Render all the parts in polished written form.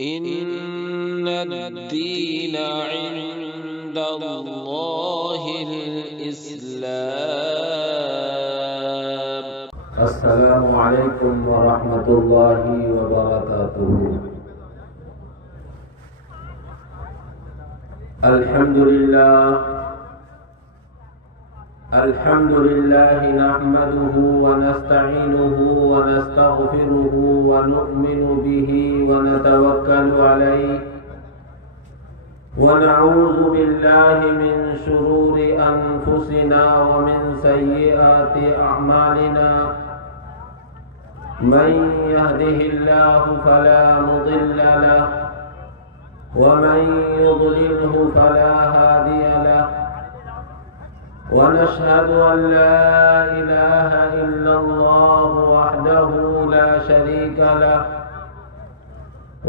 إن الدين عند الله الإسلام. السلام علیکم ورحمۃ اللہ وبرکاتہ. الحمد للہ نحمده ونستعینه ونستغفره ونؤمن به ونتوکل علیہ ونعوذ باللہ من شرور انفسنا ومن سیئات اعمالنا. من يهده الله فلا مضل له ومن يضلله فلا هادي له. ونشهد أن لا إله إلا الله وحده لا شريك له.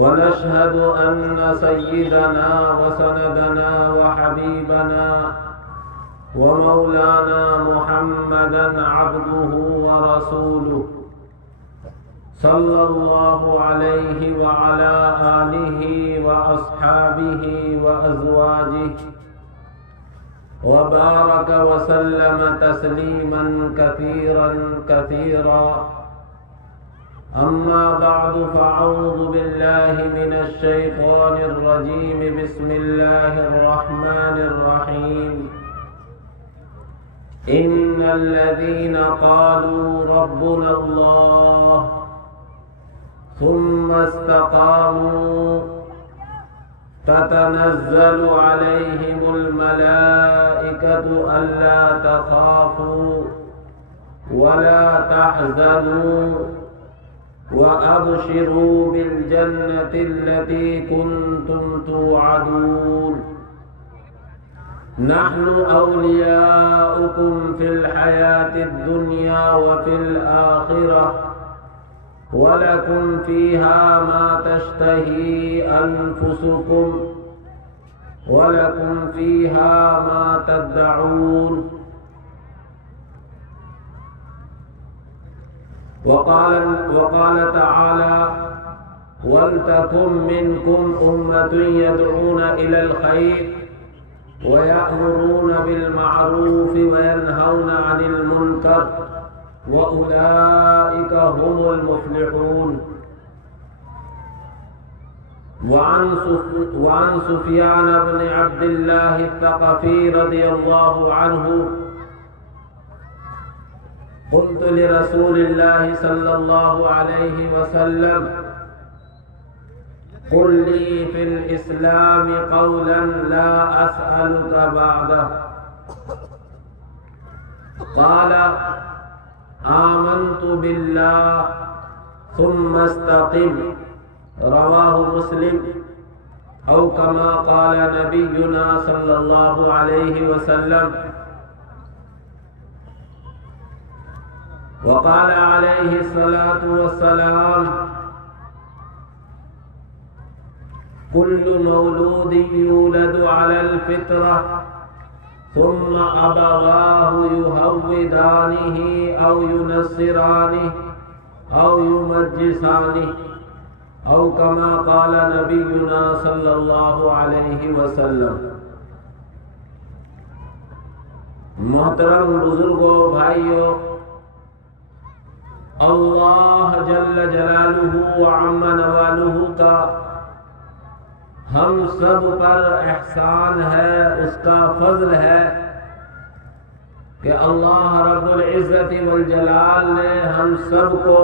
ونشهد أن سيدنا وسندنا وحبيبنا ومولانا محمدا عبده ورسوله صلى الله عليه وعلى آله وأصحابه وأزواجه وبارك وسلم تسليما كثيرا كثيرا. أما بعد فأعوذ بالله من الشيطان الرجيم. بسم الله الرحمن الرحيم. إن الذين قالوا ربنا الله ثم استقاموا تتنزل عليهم الملائكة ألا تخافوا ولا تحزنوا وأبشروا بالجنة التي كنتم توعدون. نحن أولياؤكم في الحياة الدنيا وفي الآخرة ولكم فيها ما تشتهي أنفسكم ولكم فيها ما تدعون. وقال تعالى ولتكن منكم أمة يدعون إلى الخير ويأمرون بالمعروف وينهون عن المنكر وأولئك هم المفلحون. وعن سفيان بن عبد الله الثقفي رضي الله عنه قلت لرسول الله صلى الله عليه وسلم قل لي في الإسلام قولا لا أسألك بعده. قال آمنت بالله ثم استقم. رواه مسلم أو كما قال نبينا صلى الله عليه وسلم. وقال عليه الصلاة والسلام كل مولود يولد على الفطرة ثم أبواه يهودانه أو ينصرانه أو يمجسانه أو كما قال نبينا صلى الله عليه وسلم. محترم بزرگوں بھائیوں، اللہ جل جلالہ وعم نوالہ کا ہم سب پر احسان ہے، اس کا فضل ہے کہ اللہ رب العزت والجلال نے ہم سب کو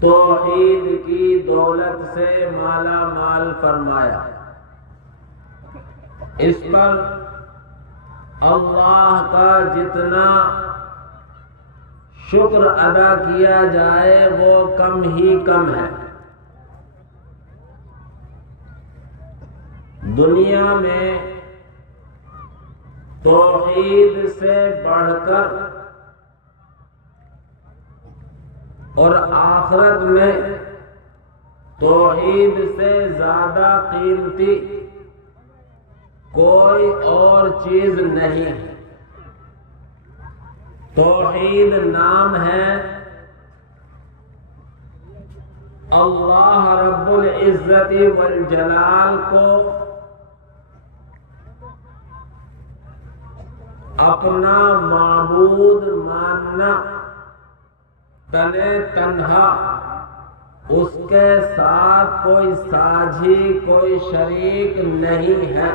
توحید کی دولت سے مالا مال فرمایا. اس پر اللہ کا جتنا شکر ادا کیا جائے وہ کم ہی کم ہے. دنیا میں توحید سے بڑھ کر اور آخرت میں توحید سے زیادہ قیمتی کوئی اور چیز نہیں. توحید نام ہے اللہ رب العزت والجلال کو اپنا معبود ماننا، تنے تنہا، اس کے ساتھ کوئی ساجھی، کوئی شریک نہیں ہے،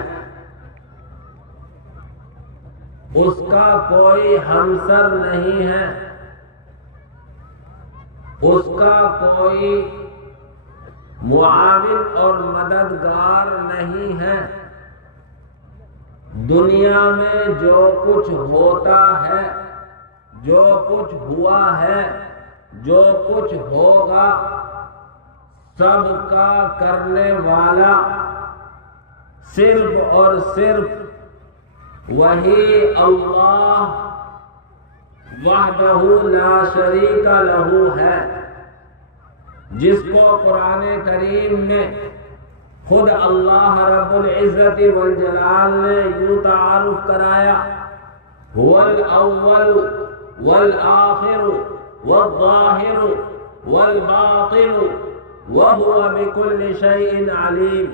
اس کا کوئی ہمسر نہیں ہے، اس کا کوئی معاون اور مددگار نہیں ہے۔ دنیا میں جو کچھ ہوتا ہے، جو کچھ ہوا ہے، جو کچھ ہوگا، سب کا کرنے والا صرف اور صرف وہی اللہ وحدہ لا شریک لہ ہے، جس کو قرآن کریم میں خود اللہ رب العزت والجلال نے یوں تعارف کرایا، هو الاول والآخر والظاہر والباطن وهو بكل شيء علیم۔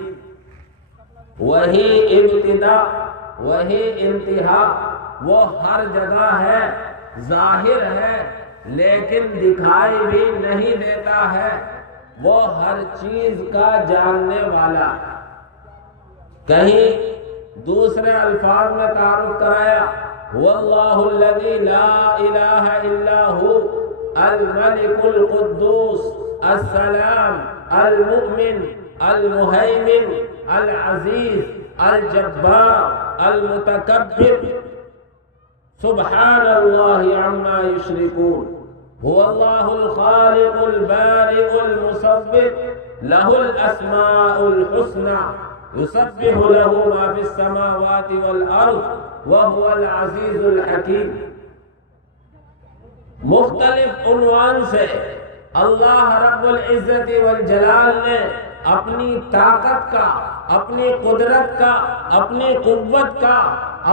وہی ابتدا، وہی انتہا، وہ ہر جگہ ہے، ظاہر ہے لیکن دکھائی بھی نہیں دیتا ہے، وہ ہر چیز کا جاننے والا۔ کہیں دوسرے الفاظ میں تعارف کرایا، واللہ الذی لا الہ الا ہو الملک القدوس السلام المؤمن المہیمن العزیز الجبار المتکبر سبحان اللہ عما یشرکون۔ هو اللہ الخالق البارئ المصور له الاسماء الحسنى يسبح له ما في السماوات والارض وهو العزیز الحکیم۔ مختلف عنوان سے اللہ رب العزت والجلال نے اپنی طاقت کا، اپنی قدرت کا، اپنی قوت کا،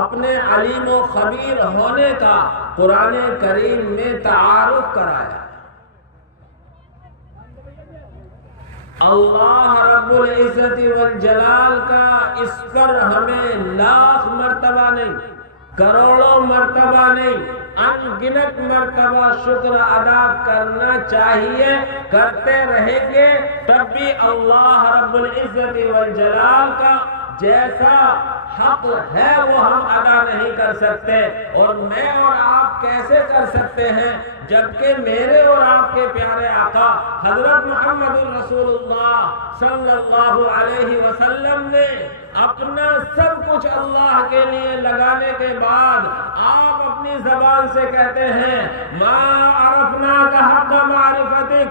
اپنے علیم و خبیر ہونے کا قرآن کریم میں تعارف کرایا۔ اللہ رب العزت والجلال کا اس پر ہمیں لاکھ مرتبہ نہیں، کروڑوں مرتبہ نہیں، ان گنت مرتبہ شکر ادا کرنا چاہیے، کرتے رہیں گے تب بھی اللہ رب العزت والجلال کا جیسا حق ہے وہ ہم ادا نہیں کر سکتے۔ اور میں اور آپ کیسے کر سکتے ہیں جبکہ میرے اور آپ کے پیارے آقا حضرت محمد رسول اللہ صلی اللہ علیہ وسلم نے اپنا سب کچھ اللہ کے لیے لگانے کے بعد آپ اپنی زبان سے کہتے ہیں ما عرفناک حق معرفتک،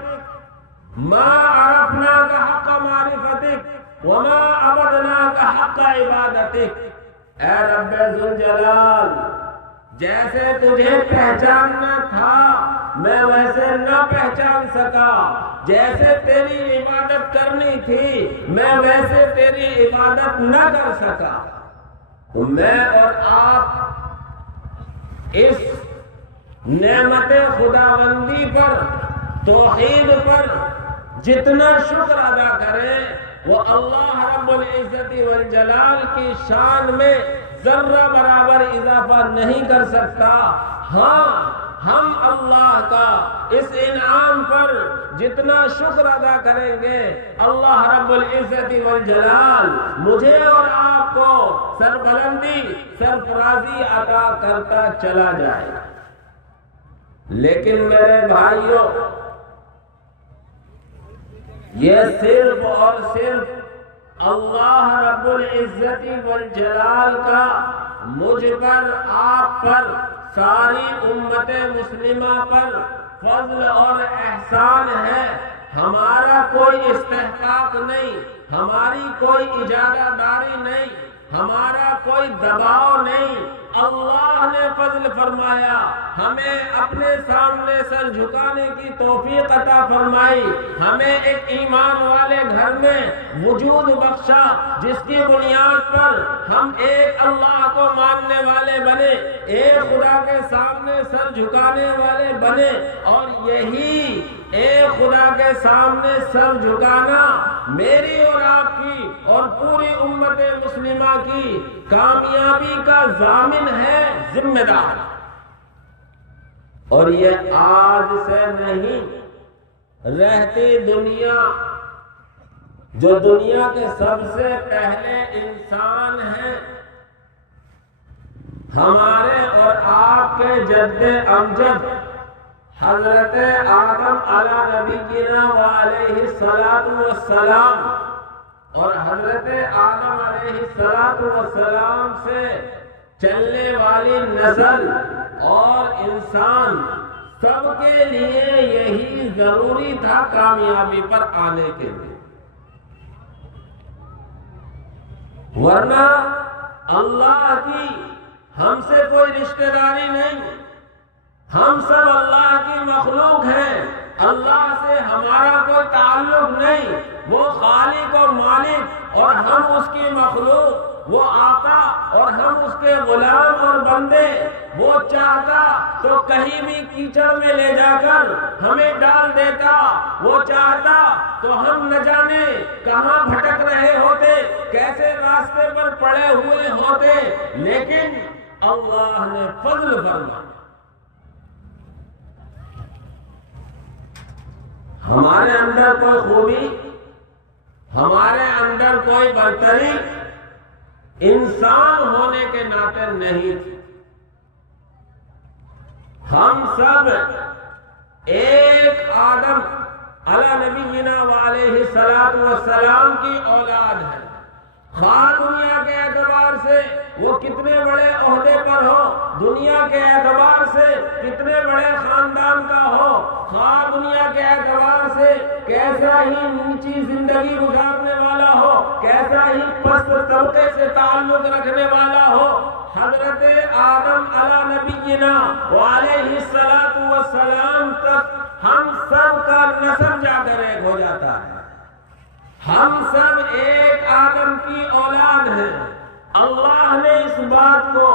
ما عرفناک حق معرفتک وما عبدناک حق عبادتک۔ اے رب ذوالجلال، جیسے تجھے پہچاننا تھا میں ویسے نہ پہچان سکا، جیسے تیری عبادت کرنی تھی میں ویسے تیری عبادت نہ کر سکا۔ تو میں اور آپ اس نعمت خداوندی پر، توحید پر جتنا شکر ادا کریں وہ اللہ رب العزت والجلال کی شان میں ذرہ برابر اضافہ نہیں کر سکتا۔ ہاں، ہم اللہ کا اس انعام پر جتنا شکر ادا کریں گے اللہ رب العزت والجلال مجھے اور آپ کو سربلندی، سرفرازی عطا کرتا چلا جائے۔ لیکن میرے بھائیوں، یہ صرف اور صرف اللہ رب العزت والجلال کا مجھ پر، آپ پر، ساری امت مسلمہ پر فضل اور احسان ہے۔ ہمارا کوئی استحقاق نہیں، ہماری کوئی اجازہ داری نہیں، ہمارا کوئی دباؤ نہیں، اللہ نے فضل فرمایا، ہمیں اپنے سامنے سر جھکانے کی توفیق عطا فرمائی، ہمیں ایک ایمان والے گھر میں وجود بخشا جس کی بنیاد پر ہم ایک اللہ کو ماننے والے بنے، ایک خدا کے سامنے سر جھکانے والے بنے، اور یہی ایک خدا کے سامنے سر جھکانا میری اور آپ کی اور پوری امت مسلمہ کی کامیابی کا ضامن ہے، ذمہ دار۔ اور یہ آج سے نہیں، رہتی دنیا جو دنیا کے سب سے پہلے انسان ہیں، ہمارے اور آپ کے جد امجد حضرت آدم علیہ نبینا وعلیہ السلام اور حضرت آدم علیہ السلام سے چلنے والی نسل اور انسان سب کے لیے یہی ضروری تھا کامیابی پر آنے کے لیے، ورنہ اللہ کی ہم سے کوئی رشتہ داری نہیں، ہم سب اللہ کی مخلوق ہیں، اللہ سے ہمارا کوئی تعلق نہیں، وہ خالق و مالک اور ہم اس کی مخلوق، وہ آقا اور ہم اس کے غلام اور بندے، وہ چاہتا تو کہیں بھی کیچڑ میں لے جا کر ہمیں ڈال دیتا، وہ چاہتا تو ہم نہ جانے کہاں بھٹک رہے ہوتے، کیسے راستے پر پڑے ہوئے ہوتے، لیکن اللہ نے فضل فرمایا، ہمارے اندر کوئی خوبی، ہمارے اندر کوئی برتری انسان ہونے کے ناطے نہیں تھی، ہم سب ایک آدم علیہ نبینا وعلیہ السلام کی اولاد ہے، خواہ دنیا کے اعتبار سے وہ کتنے بڑے عہدے پر ہو، دنیا کے اعتبار سے کتنے بڑے خاندان کا ہو، خواہ دنیا کے اعتبار سے کیسا ہی نیچی زندگی گزارنے والا ہو، کیسا ہی پست طبقے سے تعلق رکھنے والا ہو، حضرت آدم علیہ نبینا وعلیہ السلام تک ہم سب کا نسب جا کر ایک ہو جاتا ہے، ہم سب ایک آدم کی اولاد ہیں۔ اللہ نے اس بات کو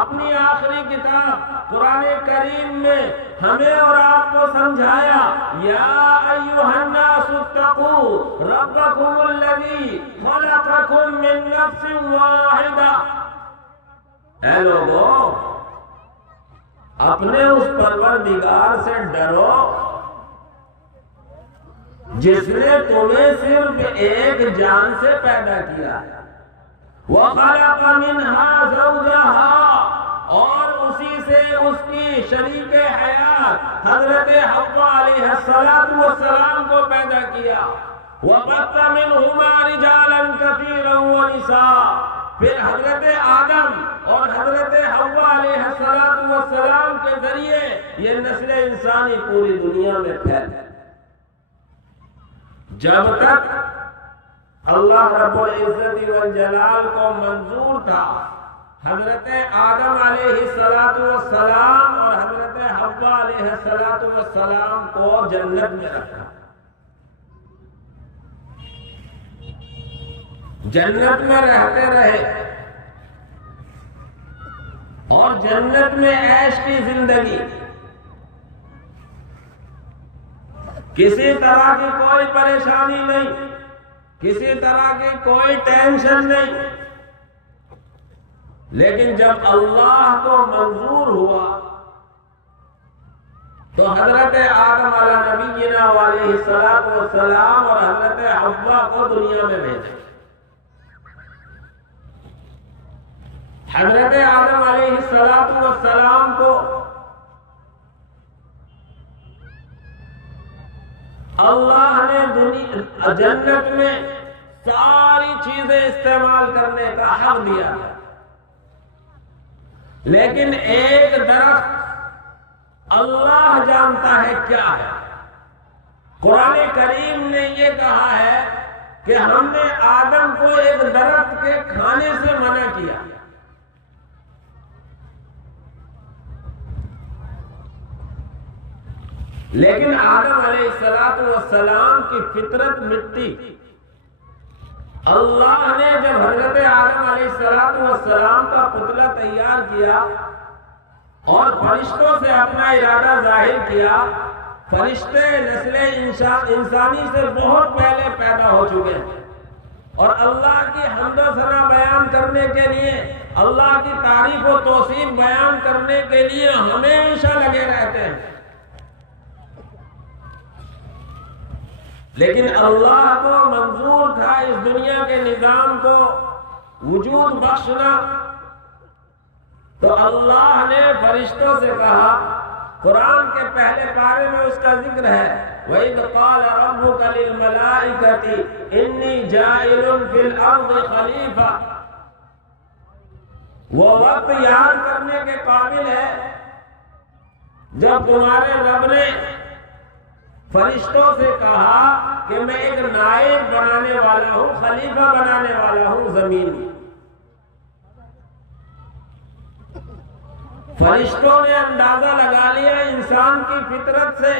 اپنی آخری کتاب قرآن کریم میں ہمیں اور آپ کو سمجھایا، یا ایھا الناس اتقوا ربکم الذی خلقکم من نفس واحدہ، اے لوگو اپنے اس پروردگار سے ڈرو جس نے تمہیں صرف ایک جان سے پیدا کیا، وَخَلَقَ مِنْهَا زَوْجَهَا، اور اسی سے اس کی شریک حیات حضرت حوا علیہ السلام کو پیدا کیا، وَبَثَّ مِنْهُمَا رِجَالًا كَثِيرًا وَنِسَاءً، پھر حضرت آدم اور حضرت حوا علیہ السلام کے ذریعے یہ نسل انسانی پوری دنیا میں پھیل، جب تک اللہ رب العزت والجلال کو منظور تھا حضرت آدم علیہ السلام اور حضرت حوا علیہ السلام کو جنت میں رکھا، جنت میں رہتے رہے اور جنت میں عیش کی زندگی، کسی طرح کی کوئی پریشانی نہیں، کسی طرح کی کوئی ٹینشن نہیں، لیکن جب اللہ کو منظور ہوا تو حضرت آدم علیہ نبینا وعلیہ السلام اور حضرت حوا کو دنیا میں بھیجا، حضرت آدم علیہ السلام کو اللہ نے جنت میں ساری چیزیں استعمال کرنے کا حق دیا، لیکن ایک درخت اللہ جانتا ہے کیا ہے۔ قرآن کریم نے یہ کہا ہے کہ ہم نے آدم کو ایک درخت کے کھانے سے منع کیا، لیکن آدم علیہ السلام کی فطرت مٹی، اللہ نے جب حضرت آدم علیہ السلام کا پتلا تیار کیا اور فرشتوں سے اپنا ارادہ ظاہر کیا، فرشتے نسل انسانی سے بہت پہلے پیدا ہو چکے ہیں، اور اللہ کی حمد و ثنا بیان کرنے کے لیے، اللہ کی تعریف و توصیف بیان کرنے کے لیے ہمیشہ لگے رہتے ہیں۔ لیکن اللہ کو منظور تھا اس دنیا کے نظام کو وجود بخشنا، تو اللہ نے فرشتوں سے کہا، قرآن کے پہلے پارے میں اس کا ذکر ہے، وَإِذْ قَالَ رَبُّكَ لِلْمَلَائِكَةِ إِنِّي جَاعِلٌ فِي الْأَرْضِ خَلِيفَةً۔ وہ وقت یاد کرنے کے قابل ہے جب تمہارے رب نے فرشتوں سے کہا کہ میں ایک نائب بنانے والا ہوں، خلیفہ بنانے والا ہوں زمین میں۔ فرشتوں نے اندازہ لگا لیا انسان کی فطرت سے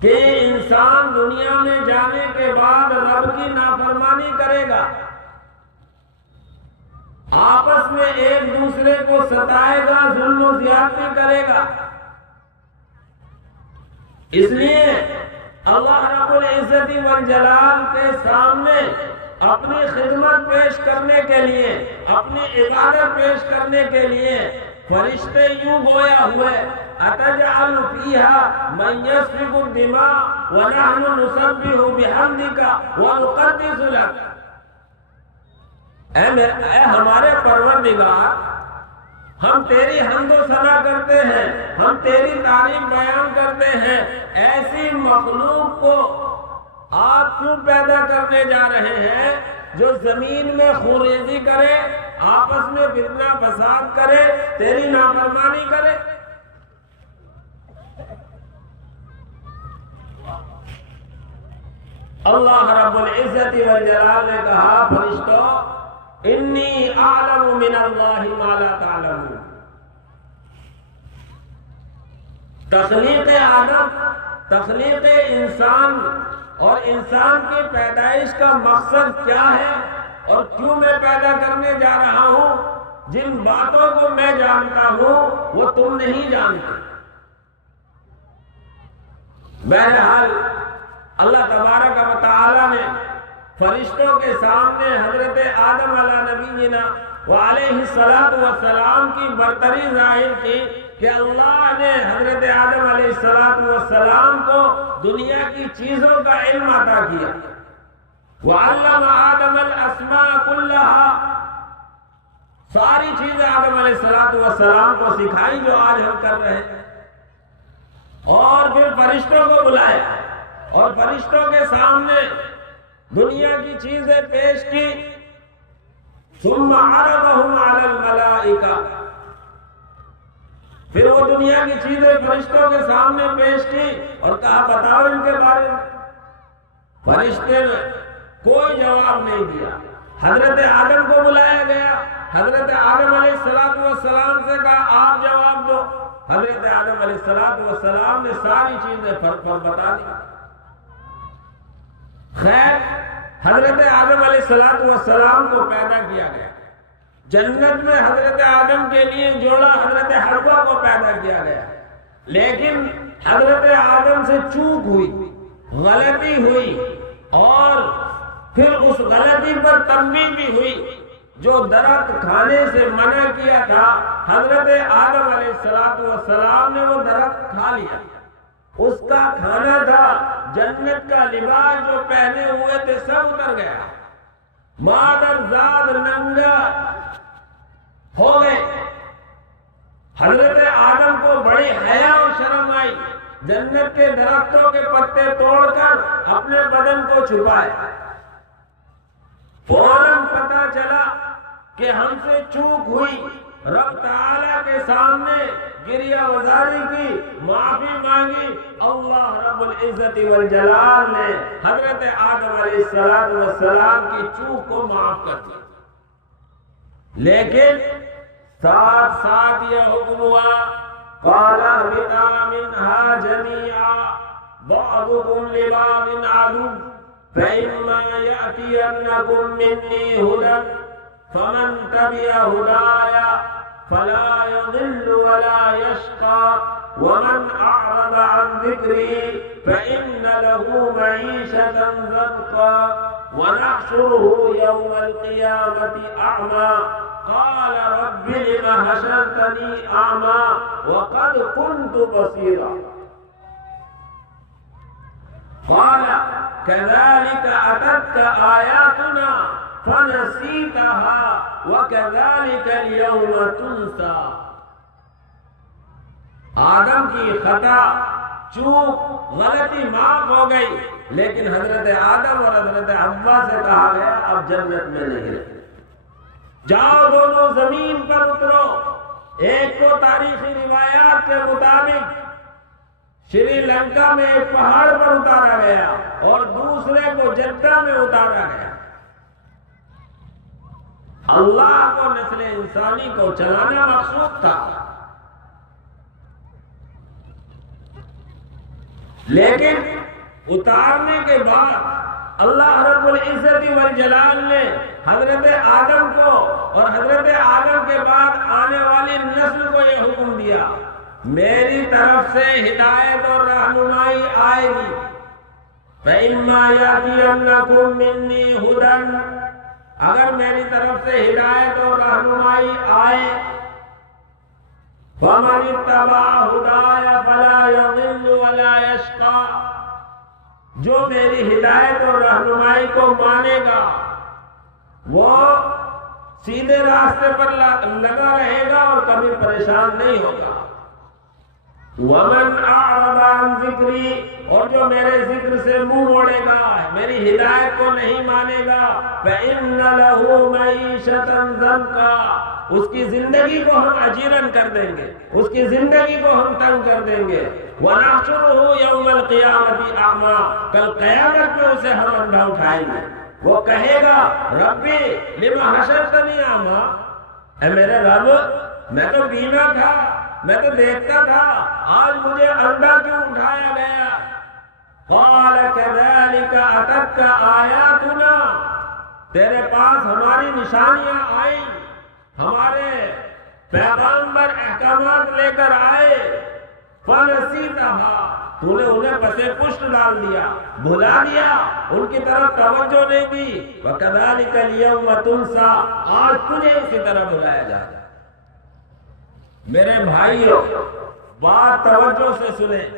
کہ انسان دنیا میں جانے کے بعد رب کی نافرمانی کرے گا، آپس میں ایک دوسرے کو ستائے گا، ظلم و زیادتی کرے گا۔ اس لیے اللہ رب العزت والجلال کے سامنے اپنی خدمت پیش کرنے کے لیے، اپنی عبادت پیش کرنے کے لیے فرشتے یوں گویا ہوئے، أَتَجْعَلُ فِيهَا مَنْ يَسْفِكُ الدِّمَاءَ وَنَحْنُ نُسَبِّحُ بِحَمْدِكَ وَنُقَدِّسُ لَكَ۔ اے ہمارے پروردگار، ہم تیری حمد و ثنا کرتے ہیں، ہم تیری تعریف بیان کرتے ہیں، ایسی مخلوق کو آپ کیوں پیدا کرنے جا رہے ہیں جو زمین میں خونریزی کرے، آپس میں فتنہ فساد کرے، تیری نافرمانی کرے؟ اللہ رب العزت والجلال نے کہا، فرشتوں انی اعلم من اللہ ما لا تعلمون۔ تخلیق آدم، تخلیق انسان اور انسان کی پیدائش کا مقصد کیا ہے اور کیوں میں پیدا کرنے جا رہا ہوں، جن باتوں کو میں جانتا ہوں وہ تم نہیں جانتے۔ بہرحال اللہ تبارک و تعالی نے فرشتوں کے سامنے حضرت آدم علیہ نبینا وعلیہ السلام کی برتری ظاہر کی کہ اللہ نے حضرت آدم علیہ السلام کو دنیا کی چیزوں کا علم عطا کیا۔ وَعَلَّمَ آدَمَ الْأَسْمَاءَ كُلَّهَا، ساری چیزیں آدم علیہ السلام کو سکھائی جو آج ہم کر رہے ہیں، اور پھر فرشتوں کو بلایا اور فرشتوں کے سامنے دنیا کی چیزیں پیش کی۔ ثم عرضهم على الملائکہ، پھر وہ دنیا کی چیزیں فرشتوں کے سامنے پیش کی اور کہا بتاؤ ان کے بارے میں۔ فرشتے نے کوئی جواب نہیں دیا۔ حضرت آدم کو بلایا گیا، حضرت آدم علیہ السلام سے کہا آپ جواب دو۔ حضرت آدم علیہ السلام نے ساری چیزیں بتا دی۔ خیر، حضرت آدم علیہ السلام کو پیدا کیا گیا۔ جنت میں حضرت آدم کے لیے جوڑا حضرت حوا کو پیدا کیا گیا، لیکن حضرت آدم سے چوک ہوئی، غلطی ہوئی، اور پھر اس غلطی پر تنبیہ بھی ہوئی۔ جو درخت کھانے سے منع کیا تھا حضرت آدم علیہ السلام نے وہ درخت کھا لیا۔ اس کا کھانا تھا، جنت کا لباس جو پہنے ہوئے تھے سب اتر گیا، مادر زاد ننگا ہو گئے۔ حضرت آدم کو بڑی حیا اور شرم آئی، جنت کے درختوں کے پتے توڑ کر اپنے بدن کو چھپائے۔ فوراً پتہ چلا کہ ہم سے چوک ہوئی، رب تعالیٰ کے سامنے گریہ وزاری کی، معافی مانگی۔ اللہ رب العزت والجلال نے حضرت آدم علیہ السلام کی چوک کو معاف کر دیا، لیکن ساتھ ساتھ یہ حکم ہوا قال اهبطا منها جميعا بعضكم لبعض عدو فإما يأتينكم مني هدى فمن تبع هداي فلا يضل ولا يشقى ومن أعرض عن ذكري فإن له معيشة ضنكا ونحشره يوم القيامة أعمى قال رب لم حشرتني أعمى وقد كنت بصيرا قال كذلك أتتك آياتنا فنسيتها وكذلك اليوم تنسى. آدم کی خطا چوک غلطی معاف ہو گئی، لیکن حضرت آدم اور حضرت حوا سے کہا گیا اب جنت میں نہیں رہے، جاؤ دونوں زمین پر اترو. ایک کو تاریخی روایات کے مطابق شری لنکا میں ایک پہاڑ پر اتارا گیا اور دوسرے کو جدہ میں اتارا گیا. اللہ کو نسل انسانی کو چلانا مقصود تھا، لیکن اتارنے کے بعد اللہ رب العزت والجلال نے حضرت آدم کو اور حضرت آدم کے بعد آنے والی نسل کو یہ حکم دیا میری طرف سے ہدایت اور رہنمائی آئے گی. فَإِمَّا يَأْتِيَنَّكُم مِّنِّي هُدًى، اگر میری طرف سے ہدایت اور رہنمائی آئے فَمَنِ اتَّبَعَ هُدَايَ فَلَا يَضِلُّ وَلَا يَشْقَى، جو میری ہدایت اور رہنمائی کو مانے گا وہ سیدھے راستے پر لگا رہے گا اور کبھی پریشان نہیں ہوگا. وَمَنْ أَعْرَضَ عَنْ ذِكْرِي، اور جو میرے ذکر سے منہ موڑے گا، میری ہدایت کو نہیں مانے گا، فَإِنَّ لَهُ مَعِيشَةً ضَنكًا، اس کی زندگی کو ہم اجیرن کر دیں گے، اس کی زندگی کو ہم تنگ کر دیں گے. وَنَحْشُرُهُ يَوْمَ الْقِيَامَةِ أَعْمَىٰ، کل قیامت میں اسے ہم اندھا اٹھائیں گے. وہ کہے گا ربی لِمَ حَشَرْتَنِي أَعْمَىٰ، اے میرے رب میں تو بینا تھا، میں تو دیکھتا تھا، آج مجھے اندھا کیوں اٹھایا گیا. قال كذلك أتتك آياتنا، تیرے پاس ہماری نشانیاں آئیں، ہمارے پیغمبر احکامات لے کر آئے، فنسیتها، تو نے انہیں پسے پشت ڈال دیا، بھلا دیا، ان کی طرف توجہ نہیں دی. وَكَذَلِكَ الْيَوْمَ تُنْسَى، آج تجھے اسی طرح بھلایا جائے. میرے بھائیوں بات توجہ سے سنیں،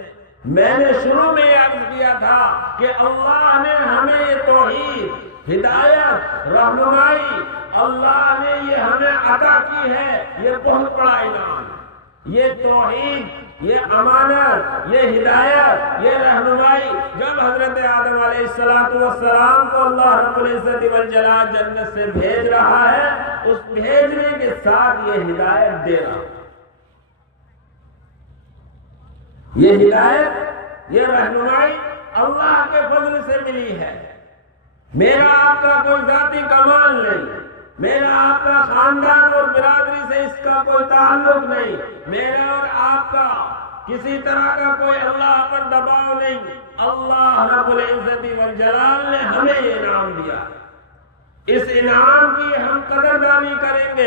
میں نے شروع میں یہ عرض کیا تھا کہ اللہ نے ہمیں یہ توحید، ہدایت، رہنمائی اللہ نے یہ ہمیں عطا کی ہے. یہ بہت بڑا انعام، یہ توحید، یہ امانت، یہ ہدایت، یہ رہنمائی جب حضرت آدم علیہ السلام کو اللہ رب العزت والجلال جنت سے بھیج رہا ہے، اس بھیجنے کے ساتھ یہ ہدایت دے رہا ہے. یہ ہدایت، یہ رہنمائی اللہ کے فضل سے ملی ہے. میرا آپ کا کوئی ذاتی کمال نہیں، میرا آپ کا خاندان اور برادری سے اس کا کوئی تعلق نہیں، میرا اور آپ کا کسی طرح کا کوئی اللہ پر دباؤ نہیں. اللہ رب العزت والجلال نے ہمیں یہ انعام دیا. اس انعام کی ہم قدردانی کریں گے،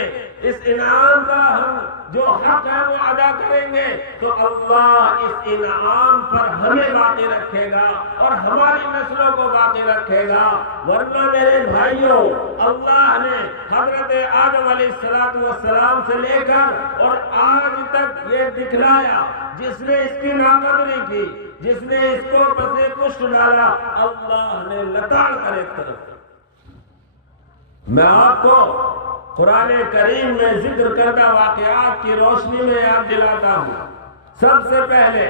اس انعام کا ہم جو حق ہے وہ ادا کریں گے تو اللہ اس انعام پر ہمیں باقی رکھے گا اور ہماری نسلوں کو باقی رکھے گا. ورنہ میرے بھائیوں اللہ نے حضرت آدم علیہ السلام سے لے کر اور آج تک یہ دکھلایا، جس نے اس کی ناقدری کی، جس نے اس کو پسے پشت ڈالا، اللہ نے لتاڑ کر ایک طرف. میں آپ کو قرآن کریم میں ذکر کردہ واقعات کی روشنی میں یاد دلاتا ہوں. سب سے پہلے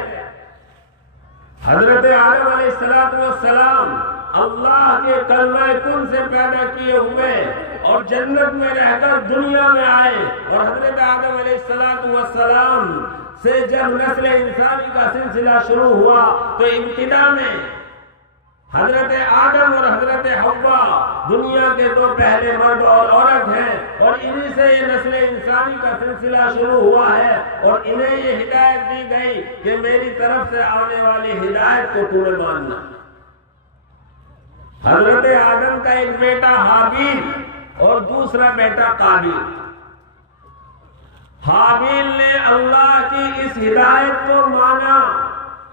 حضرت آدم علیہ السلام اللہ کے کلمہ کن سے پیدا کیے ہوئے اور جنت میں رہ کر دنیا میں آئے، اور حضرت آدم علیہ السلام سے جب نسل انسانی کا سلسلہ شروع ہوا تو ابتدا میں حضرت آدم اور حضرت حوا دنیا کے دو پہلے مرد اور عورت ہیں، اور انہی سے یہ نسل انسانی کا سلسلہ شروع ہوا ہے، اور انہیں یہ ہدایت دی گئی کہ میری طرف سے آنے والی ہدایت کو تمہیں ماننا۔ حضرت آدم کا ایک بیٹا حابیل اور دوسرا بیٹا قابیل۔ حابیل نے اللہ کی اس ہدایت کو مانا،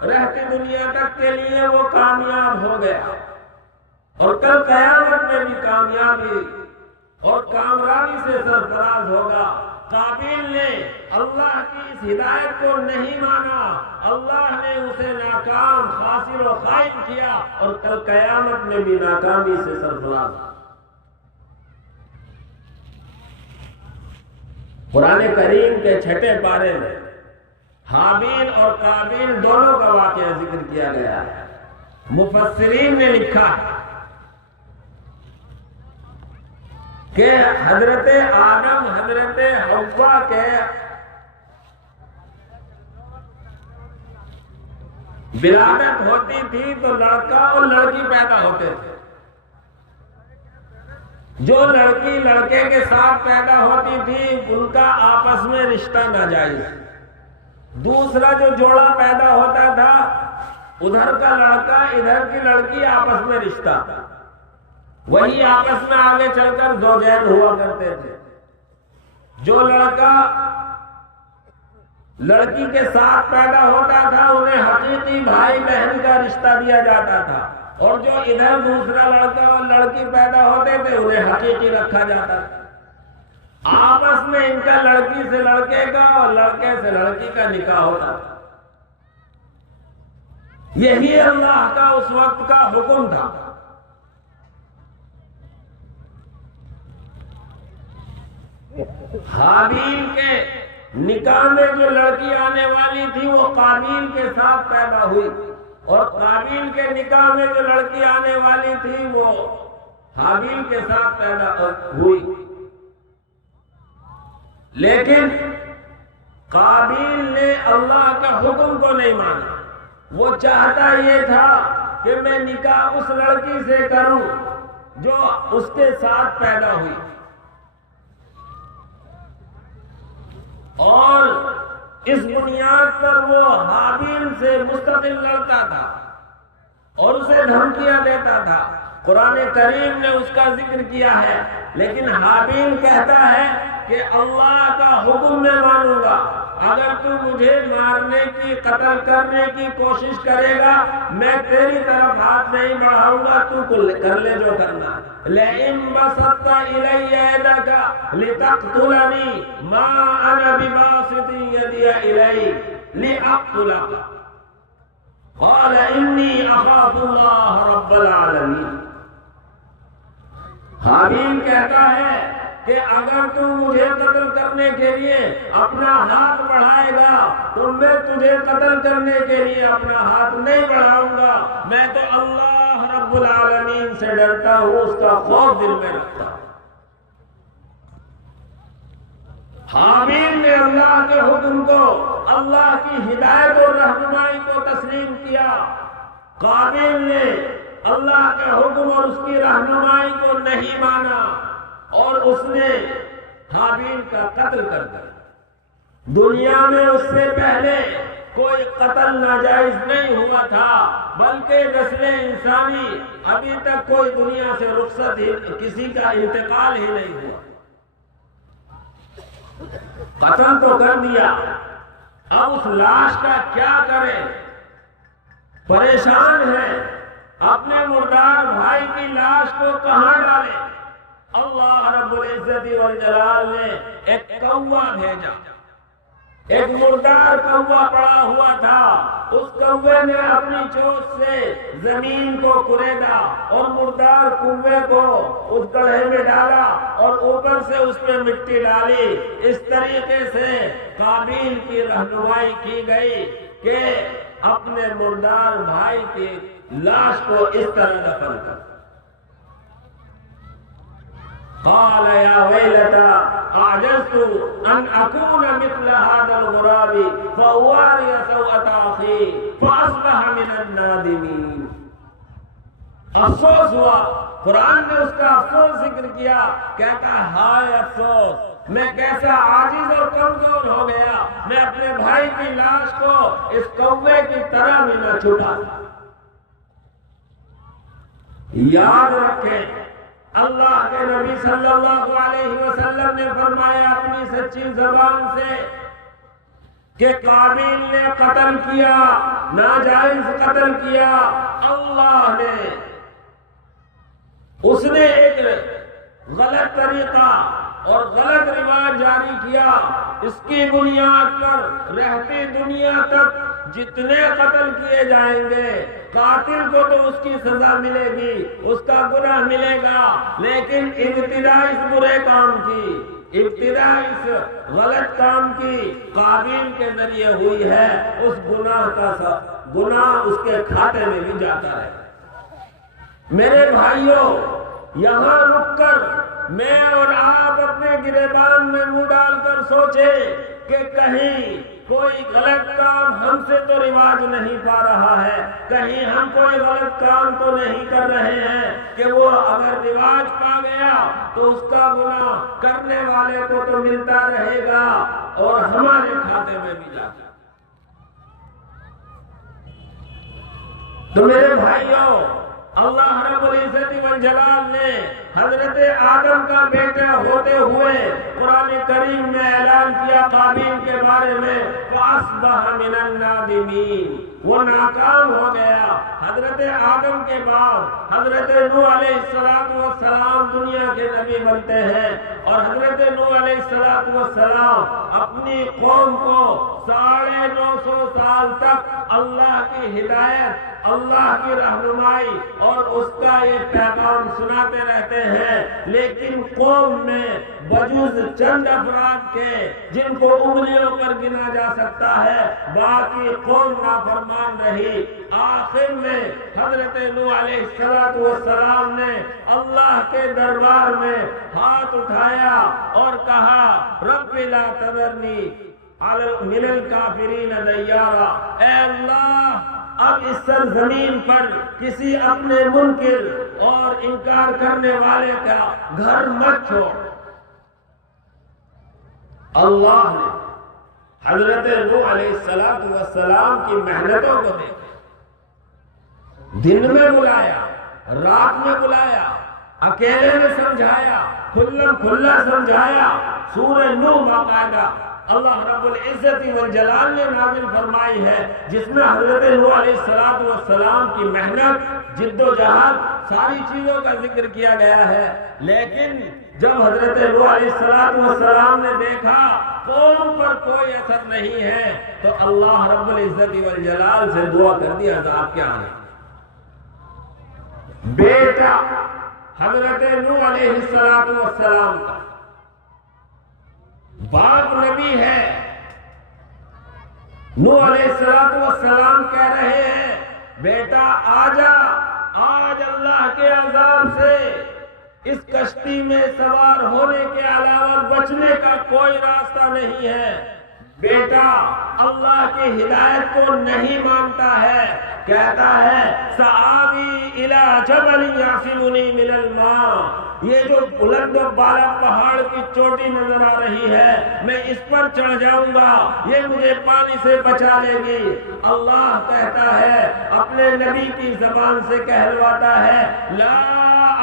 رہتی دنیا تک کے لیے وہ کامیاب ہو گیا، اور کل قیامت میں بھی کامیابی اور کامیابی سے سرفراز ہوگا۔ قابیل نے اللہ کی اس ہدایت کو نہیں مانا، اللہ نے اسے ناکام، خاسر و خائب کیا، اور کل قیامت میں بھی ناکامی سے سرفراز۔ قرآن کریم کے 6 پارے میں حابیل اور قابیل دونوں کا واقعہ ذکر کیا گیا ہے۔ مفسرین نے لکھا ہے کہ حضرت آدم حضرت حوا کے ولادت ہوتی تھی تو لڑکا اور لڑکی پیدا ہوتے تھے۔ جو لڑکی لڑکے کے ساتھ پیدا ہوتی تھی ان کا آپس میں رشتہ ناجائز۔ دوسرا جو جوڑا پیدا ہوتا تھا، ادھر کا لڑکا ادھر کی لڑکی، آپس میں رشتہ تھا، وہی آپس میں آگے چل کر زوجین ہوا کرتے تھے۔ جو لڑکا لڑکی کے ساتھ پیدا ہوتا تھا انہیں حقیقی بھائی بہن کا رشتہ دیا جاتا تھا، اور جو ادھر دوسرا لڑکا اور لڑکی پیدا ہوتے تھے انہیں حقیقی رکھا جاتا تھا۔ آپس میں ان کا لڑکی سے لڑکے کا اور لڑکے سے لڑکی کا نکاح ہوتا تھا۔ یہی اللہ کا اس وقت کا حکم تھا۔ حابیل کے نکاح میں جو لڑکی آنے والی تھی وہ قابیل کے ساتھ پیدا ہوئی، اور قابیل کے نکاح میں جو لڑکی آنے والی تھی وہ حابیل کے ساتھ پیدا ہوئی۔ لیکن قابیل نے اللہ کا حکم کو نہیں مانا۔ وہ چاہتا یہ تھا کہ میں نکاح اس لڑکی سے کروں جو اس کے ساتھ پیدا ہوئی، اور اس بنیاد پر وہ حابیل سے مستقل لڑتا تھا اور اسے دھمکیاں دیتا تھا۔ قرآن کریم نے اس کا ذکر کیا ہے، لیکن حابیل کہتا ہے کہ اللہ کا حکم میں مانوں گا، اگر تو مجھے مارنے کی، قتل کرنے کی کوشش کرے گا میں تیری طرف ہاتھ نہیں بڑھاؤں گا، تو کر لے جو کرنا ہے۔ لئن بسطت الی یدک لتقتلنی ما انا بباسط یدی الیک لاقتلک قال انی اخاف اللہ رب العالمین۔ حابیل کہتا ہے کہ اگر تو مجھے قتل کرنے کے لیے اپنا ہاتھ بڑھائے گا تو میں تجھے قتل کرنے کے لیے اپنا ہاتھ نہیں بڑھاؤں گا، میں تو اللہ رب العالمین سے ڈرتا ہوں، اس کا خوف دل میں رکھتا ہوں۔ حابیل نے اللہ کے حکم کو، اللہ کی ہدایت اور رہنمائی کو تسلیم کیا۔ قابیل نے اللہ کے حکم اور اس کی رہنمائی کو نہیں مانا، اور اس نے حابیل کا قتل کر دیا۔ دنیا میں اس سے پہلے کوئی قتل ناجائز نہیں ہوا تھا، بلکہ نسل انسانی ابھی تک کوئی دنیا سے رخصت ہی، کسی کا انتقال ہی نہیں ہوا۔ قتل تو کر دیا، اب اس لاش کا کیا کرے؟ پریشان ہے، اپنے مردار بھائی کی لاش کو کہاں ڈالے؟ اللہ رب العزت والجلال نے ایک کوا بھیجا، ایک مردار کوا پڑا ہوا تھا، اس کوے نے اپنی چونچ سے زمین کو کریدا اور مردار کوے کو اس گڑھے میں ڈالا اور اوپر سے اس میں مٹی ڈالی۔ اس طریقے سے قابیل کی رہنمائی کی گئی کہ اپنے مردار بھائی کی لاش کو اس طرح دفن کر۔ قال یا ویلتا اعجزت ان اکون مثل هذا الغراب فاواری سوءة اخی فاصبح من النادمین۔ افسوس ہوا، قرآن نے اس کا افسوس ذکر کیا، کہتا ہائے افسوس، میں کیسا عاجز اور کمزور ہو گیا، میں اپنے بھائی کی لاش کو اس کوے کی طرح بھی نہ چھپا۔ یاد رکھیں، اللہ کے نبی صلی اللہ علیہ وسلم نے فرمایا اپنی سچی زبان سے کہ قابیل نے قتل کیا، ناجائز قتل کیا، اللہ نے اس نے ایک غلط طریقہ اور غلط رواج جاری کیا، اس کی بنیاد پر رہتی دنیا تک جتنے قتل کیے جائیں گے، قاتل کو تو اس کی سزا ملے گی، اس کا گناہ ملے گا، لیکن ابتدا اس برے کام کی، ابتدا اس غلط کام کی قابیل کے ذریعے ہوئی ہے، اس گناہ کا گناہ اس کے کھاتے میں بھی جاتا ہے۔ میرے بھائیوں، یہاں رک کر میں اور آپ اپنے گریبان میں منہ ڈال کر سوچیں کہ کہیں کوئی غلط کام ہم سے تو رواج نہیں پا رہا ہے، کہیں ہم کوئی غلط کام تو نہیں کر رہے ہیں کہ وہ اگر رواج پا گیا تو اس کا گناہ کرنے والے کو تو ملتا رہے گا اور ہمارے کھاتے میں بھی جاتا۔ تو میرے بھائیوں، اللہ رب العزت والجلال نے حضرت آدم کا بیٹا ہوتے ہوئے قرآن کریم میں اعلان کیا قابیل کے بارے میں، فَأَصْبَحَ مِنَ النَّادِمِينَ، وہ ناکام ہو گیا۔ حضرت آدم کے بعد حضرت نوح علیہ السلام دنیا کے نبی بنتے ہیں، اور حضرت نوح علیہ السلام اپنی قوم کو 950 سال تک اللہ کی ہدایت، اللہ کی رہنمائی اور اس کا یہ پیغام سناتے رہتے ہیں، لیکن قوم میں بجز چند افراد کے جن کو انگلیوں پر گنا جا سکتا ہے، باقی قوم نافرمان رہی۔ آخر میں حضرت نوح علیہ السلام نے اللہ کے دربار میں ہاتھ اٹھایا اور کہا رب لا تذرنی من الکافرین دیارا، اے اللہ اب اس سرزمین پر کسی اپنے منکر اور انکار کرنے والے کا گھر مت چھوڑ۔ اللہ نے حضرت نوح علیہ السلام کی محنتوں کو دیکھا، دن میں بلایا، رات میں بلایا، اکیلے میں سمجھایا، کھلا سمجھایا۔ سورہ نوح باقاعدہ اللہ رب العزت والجلال نے نازل فرمائی ہے، جس میں حضرت نوح علیہ السلام کی محنت، جد و جہاد، ساری چیزوں کا ذکر کیا گیا ہے۔ لیکن جب حضرت نوح علیہ السلام نے دیکھا قوم پر کوئی اثر نہیں ہے، تو اللہ رب العزت والجلال سے دعا کر دیا عذاب کیا ہے۔ بیٹا حضرت نوح علیہ السلام کا باپ نبی ہے، نوح علیہ السلام کہہ رہے ہیں بیٹا آجا، آج اللہ کے عذاب سے اس کشتی میں سوار ہونے کے علاوہ بچنے کا کوئی راستہ نہیں ہے۔ بیٹا اللہ کی ہدایت کو نہیں مانتا ہے، کہتا ہے سآوی الی جبل یعصمنی من الماء، یہ جو بلند و بالا پہاڑ کی چوٹی نظر آ رہی ہے میں اس پر چڑھ جاؤں گا، یہ مجھے پانی سے بچا لے گی۔ اللہ کہتا ہے اپنے نبی کی زبان سے کہلواتا ہے لا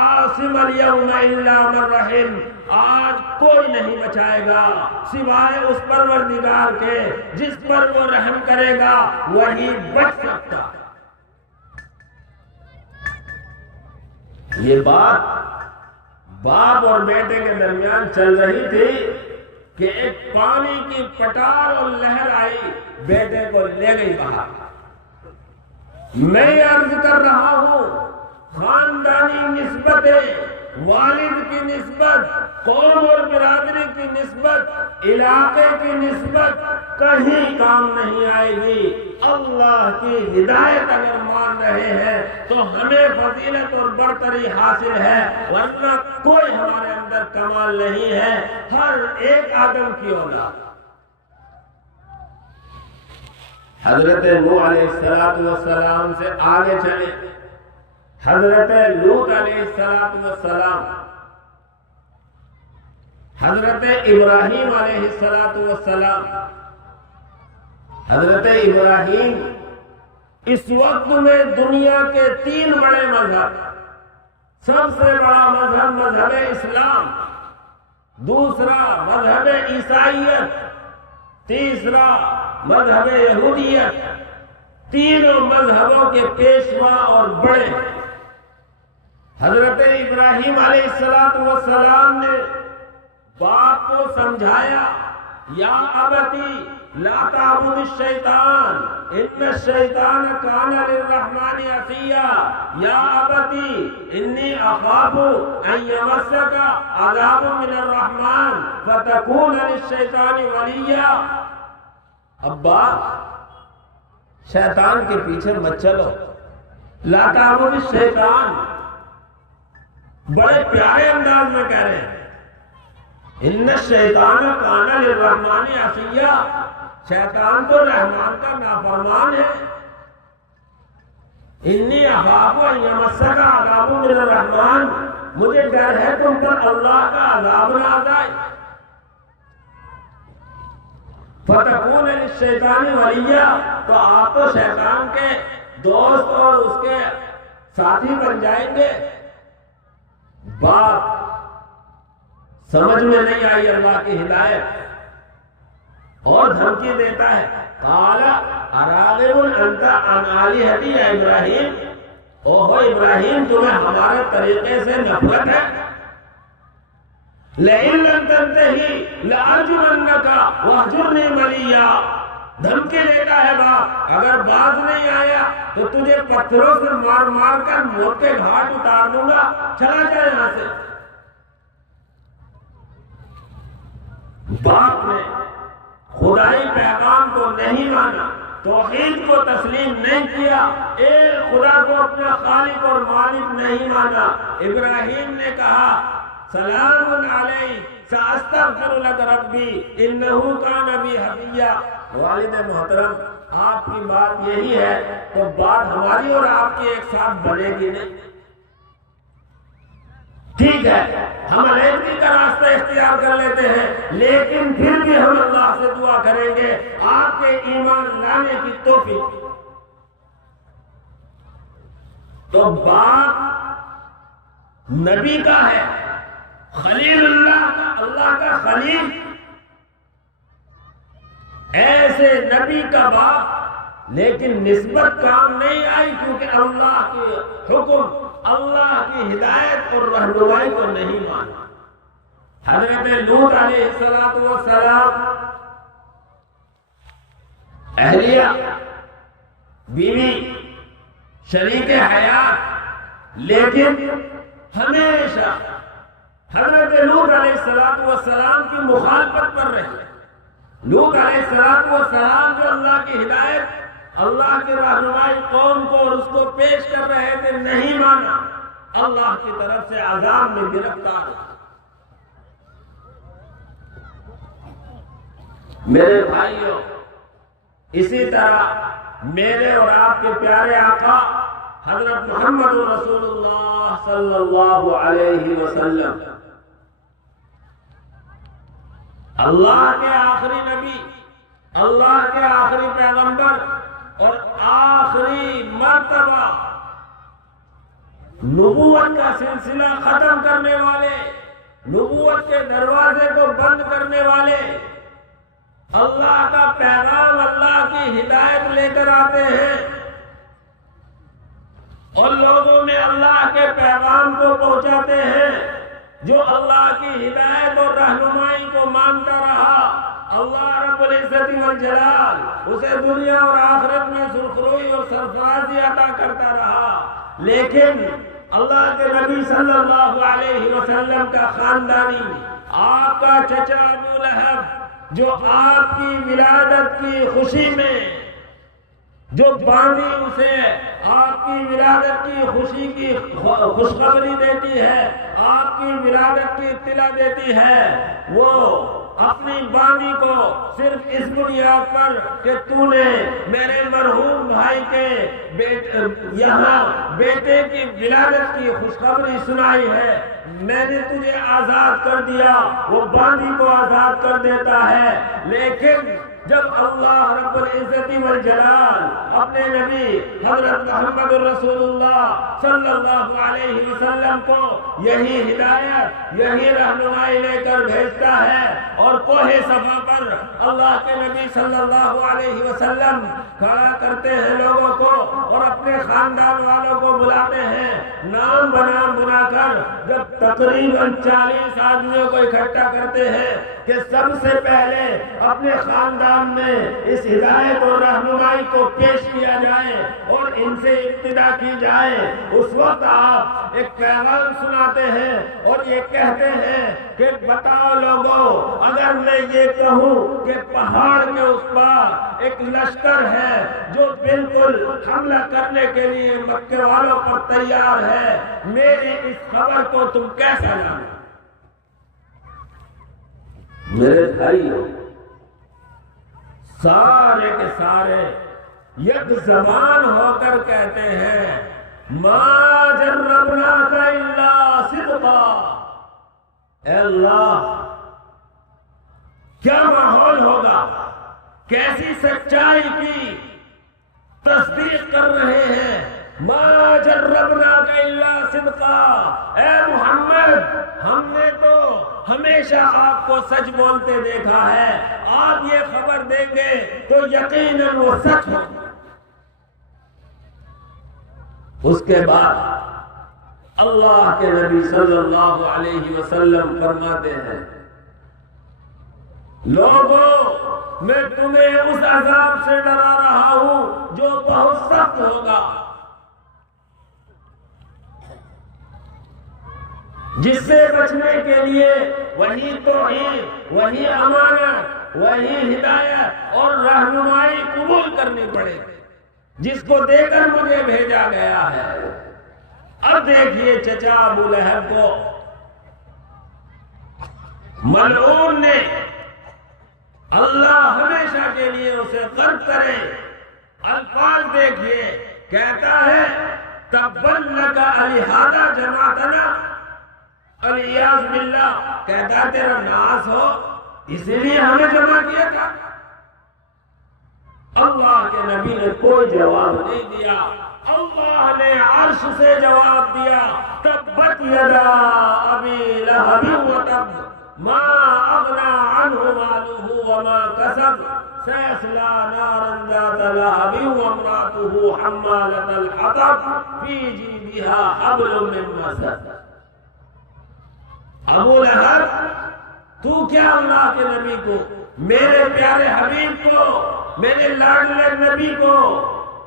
عاصم اليوم الا من رحم، آج کوئی نہیں بچائے گا سوائے اس پروردگار کے جس پر وہ رحم کرے گا وہی بچ سکتا۔ یہ بات باپ اور بیٹے کے درمیان چل رہی تھی کہ ایک پانی کی پٹار اور لہر آئی، بیٹے کو لے گئی باہر۔ میں عرض کر رہا ہوں خاندانی نسبتیں، والد کی نسبت، قوم اور برادری کی نسبت، علاقے کی نسبت کہیں کام نہیں آئے گی۔ اللہ کی ہدایت اگر مان رہے ہیں تو ہمیں فضیلت اور برتری حاصل ہے، ورنہ کوئی ہمارے اندر کمال نہیں ہے، ہر ایک آدم کی اولاد۔ حضرت نوح علیہ السلام سے آگے چلے، حضرت لوط علیہ السلام، حضرت ابراہیم علیہ السلام. حضرت ابراہیم اس وقت میں دنیا کے 3 بڑے مذہب، سب سے بڑا مذہب مذہب اسلام، دوسرا مذہب عیسائیت، تیسرا مذہب یہودیت، تینوں مذہبوں کے پیشوا اور بڑے. حضرت ابراہیم علیہ السلام نے باپ کو سمجھایا، یا ابتی لا تعبد الشیطان ان الشیطان کان للرحمن عصیا، یا ابتی انی اخاف ان یمسک عذاب من الرحمن فتکون للشیطان ولیا. ابا شیطان کے پیچھے مت چلو، لا تعبد الشیطان. بڑے پیارے انداز میں کہہ رہے ہیں، ان الشیطان کان للرحمن عصیا، شیطان تو رحمان کا نافرمان ہے. انی اخاف ان یمسک عذاب من الرحمن، مجھے ڈر ہے تم پر اللہ کا عذاب نہ آ جائے. فتکون للشیطان ولیا، تو آپ تو شیطان کے دوست اور اس کے ساتھی بن جائیں گے. بات سمجھ میں نہیں آئی اللہ کی ہدایت، اور دھمکی دیتا ہے، قال اراغب انت عن آلہتی یا ابراہیم، اوہو ابراہیم تمہیں ہمارے طریقے سے نفرت ہے. لئن لم تنتہی لارجمنک واہجرنی ملیا. دھمکی دیتا ہے باپ، اگر باز نہیں آیا تو تجھے پتھروں سے مار مار کر موت کے گھاٹ اتار دوں گا، چلا جائے یہاں سے. باپ نے خدائی پیغام کو نہیں مانا، توحید کو تسلیم نہیں کیا، ایک خدا کو اپنا خالق اور مالک نہیں مانا. ابراہیم نے کہا سلام علیہ ساستغفر لک ربی انہ کان بی حفیہ. والد محترم، آپ کی بات یہی ہے تو بات ہماری اور آپ کی ایک ساتھ بنے گی نہیں. ٹھیک ہے، ہم علیحدگی کا راستہ اختیار کر لیتے ہیں، لیکن پھر بھی ہم اللہ سے دعا کریں گے آپ کے ایمان لانے کی توفیق. تو باپ نبی کا ہے، خلیل اللہ کا، اللہ کا خلیل، ایسے نبی کا باپ، لیکن نسبت کام نہیں آئی کیونکہ اللہ کے حکم، اللہ کی ہدایت اور رہنمائی کو نہیں مانا. حضرت لوط علیہ السلام اہلیہ، بیوی، شریک حیات، لیکن ہمیشہ حضرت لوط علیہ السلام کی مخالفت کر رہے ہیں. لوط علیہ السلام جو اللہ کی ہدایت، اللہ کی رہنمائی قوم کو اور اس کو پیش کر رہے تھے، نہیں مانا، اللہ کی طرف سے عذاب میں گرفتار. میرے بھائیوں، اسی طرح میرے اور آپ کے پیارے آقا حضرت محمد رسول اللہ صلی اللہ علیہ وسلم، اللہ کے آخری نبی، اللہ کے آخری پیغمبر اور آخری مرتبہ نبوت کا سلسلہ ختم کرنے والے، نبوت کے دروازے کو بند کرنے والے، اللہ کا پیغام، اللہ کی ہدایت لے کر آتے ہیں اور لوگوں میں اللہ کے پیغام کو پہنچاتے ہیں. جو اللہ کی ہدایت اور رہنمائی کو مانتا رہا، اللہ رب العزت والجلال اسے دنیا اور آخرت میں سرخروئی اور سرفرازی عطا کرتا رہا. لیکن اللہ کے نبی صلی اللہ علیہ وسلم کا خاندانی، آپ کا چچا ابو لہب، جو آپ کی ولادت کی خوشی میں، جو باندھی اسے آپ کی ولادت کی خوشی کی خوشخبری دیتی ہے، آپ کی ولادت کی اطلاع دیتی ہے، وہ اپنی باندی کو صرف اس بنیاد پر کہ تو نے میرے مرحوم بھائی کے یہاں بیٹے کی ولادت کی خوشخبری سنائی ہے، میں نے تجھے آزاد کر دیا، وہ باندی کو آزاد کر دیتا ہے۔ لیکن جب اللہ رب العزت والجلال اپنے نبی حضرت محمد رسول اللہ صلی اللہ علیہ وسلم کو یہی ہدایت، یہی رہنمائی لے کر بھیجتا ہے اور کوہ صفا پر اللہ کے نبی صلی اللہ علیہ وسلم کھڑا کرتے ہیں لوگوں کو اور اپنے خاندان والوں کو بلاتے ہیں، نام بنا کر جب تقریباً 40 آدمیوں کو اکٹھا کرتے ہیں کہ سب سے پہلے اپنے خاندان میں اس ہدایت اور رہنمائی کو پیش کیا جائے اور ان سے ابتدا کی جائے، اس وقت آپ ایک پیغام سناتے ہیں اور یہ کہتے ہیں کہ بتاؤ لوگوں، اگر میں یہ کہوں کہ پہاڑ کے اس پار ایک لشکر ہے جو بالکل حملہ کرنے کے لیے مکے والوں پر تیار ہے، میری اس خبر کو تم کیسا جانو؟ میرے بھائیو، سارے کے سارے یک زبان ہو کر کہتے ہیں ما جربناک الا صدقا۔ اے اللہ، کیا ماحول ہوگا، کیسی سچائی کی تصدیق کر رہے ہیں۔ ما جربناک الا صدقا، اے محمد، ہم نے تو ہمیشہ آپ کو سچ بولتے دیکھا ہے، آپ یہ خبر دیں گے تو یقیناً وہ سچ ہو۔ اس کے بعد اللہ کے نبی صلی اللہ علیہ وسلم فرماتے ہیں لوگوں، میں تمہیں اس عذاب سے ڈرا رہا ہوں جو بہت سخت ہوگا، جس سے بچنے کے لیے وہی توحید، وہی امانت، وہی ہدایت اور رہنمائی قبول کرنی پڑے جس کو دے کر مجھے بھیجا گیا ہے۔ اب دیکھیے چچا ابو لہب کو ملعون نے، اللہ ہمیشہ کے لیے اسے غرق کرے، الفاظ دیکھیے، کہتا ہے تبًّ لک الہذا جمعتنا، الیاذ باللہ، کہتا ہے تیرا ناس ہو، اسی لیے ہمیں جمع کیا تھا۔ اللہ کے نبی نے کوئی جواب نہیں دیا، اللہ نے عرش سے جواب دیا تبت یدا ابی لہب وتب ما اغنى عنه ماله وما كسب سيصلى نارا ذات لهب وامرأته حمالة الحطب في جيدها حبل من مسد۔ ابو لہب، تو کیا اللہ کے نبی کو، میرے پیارے حبیب کو، میرے لاڈلے نبی کو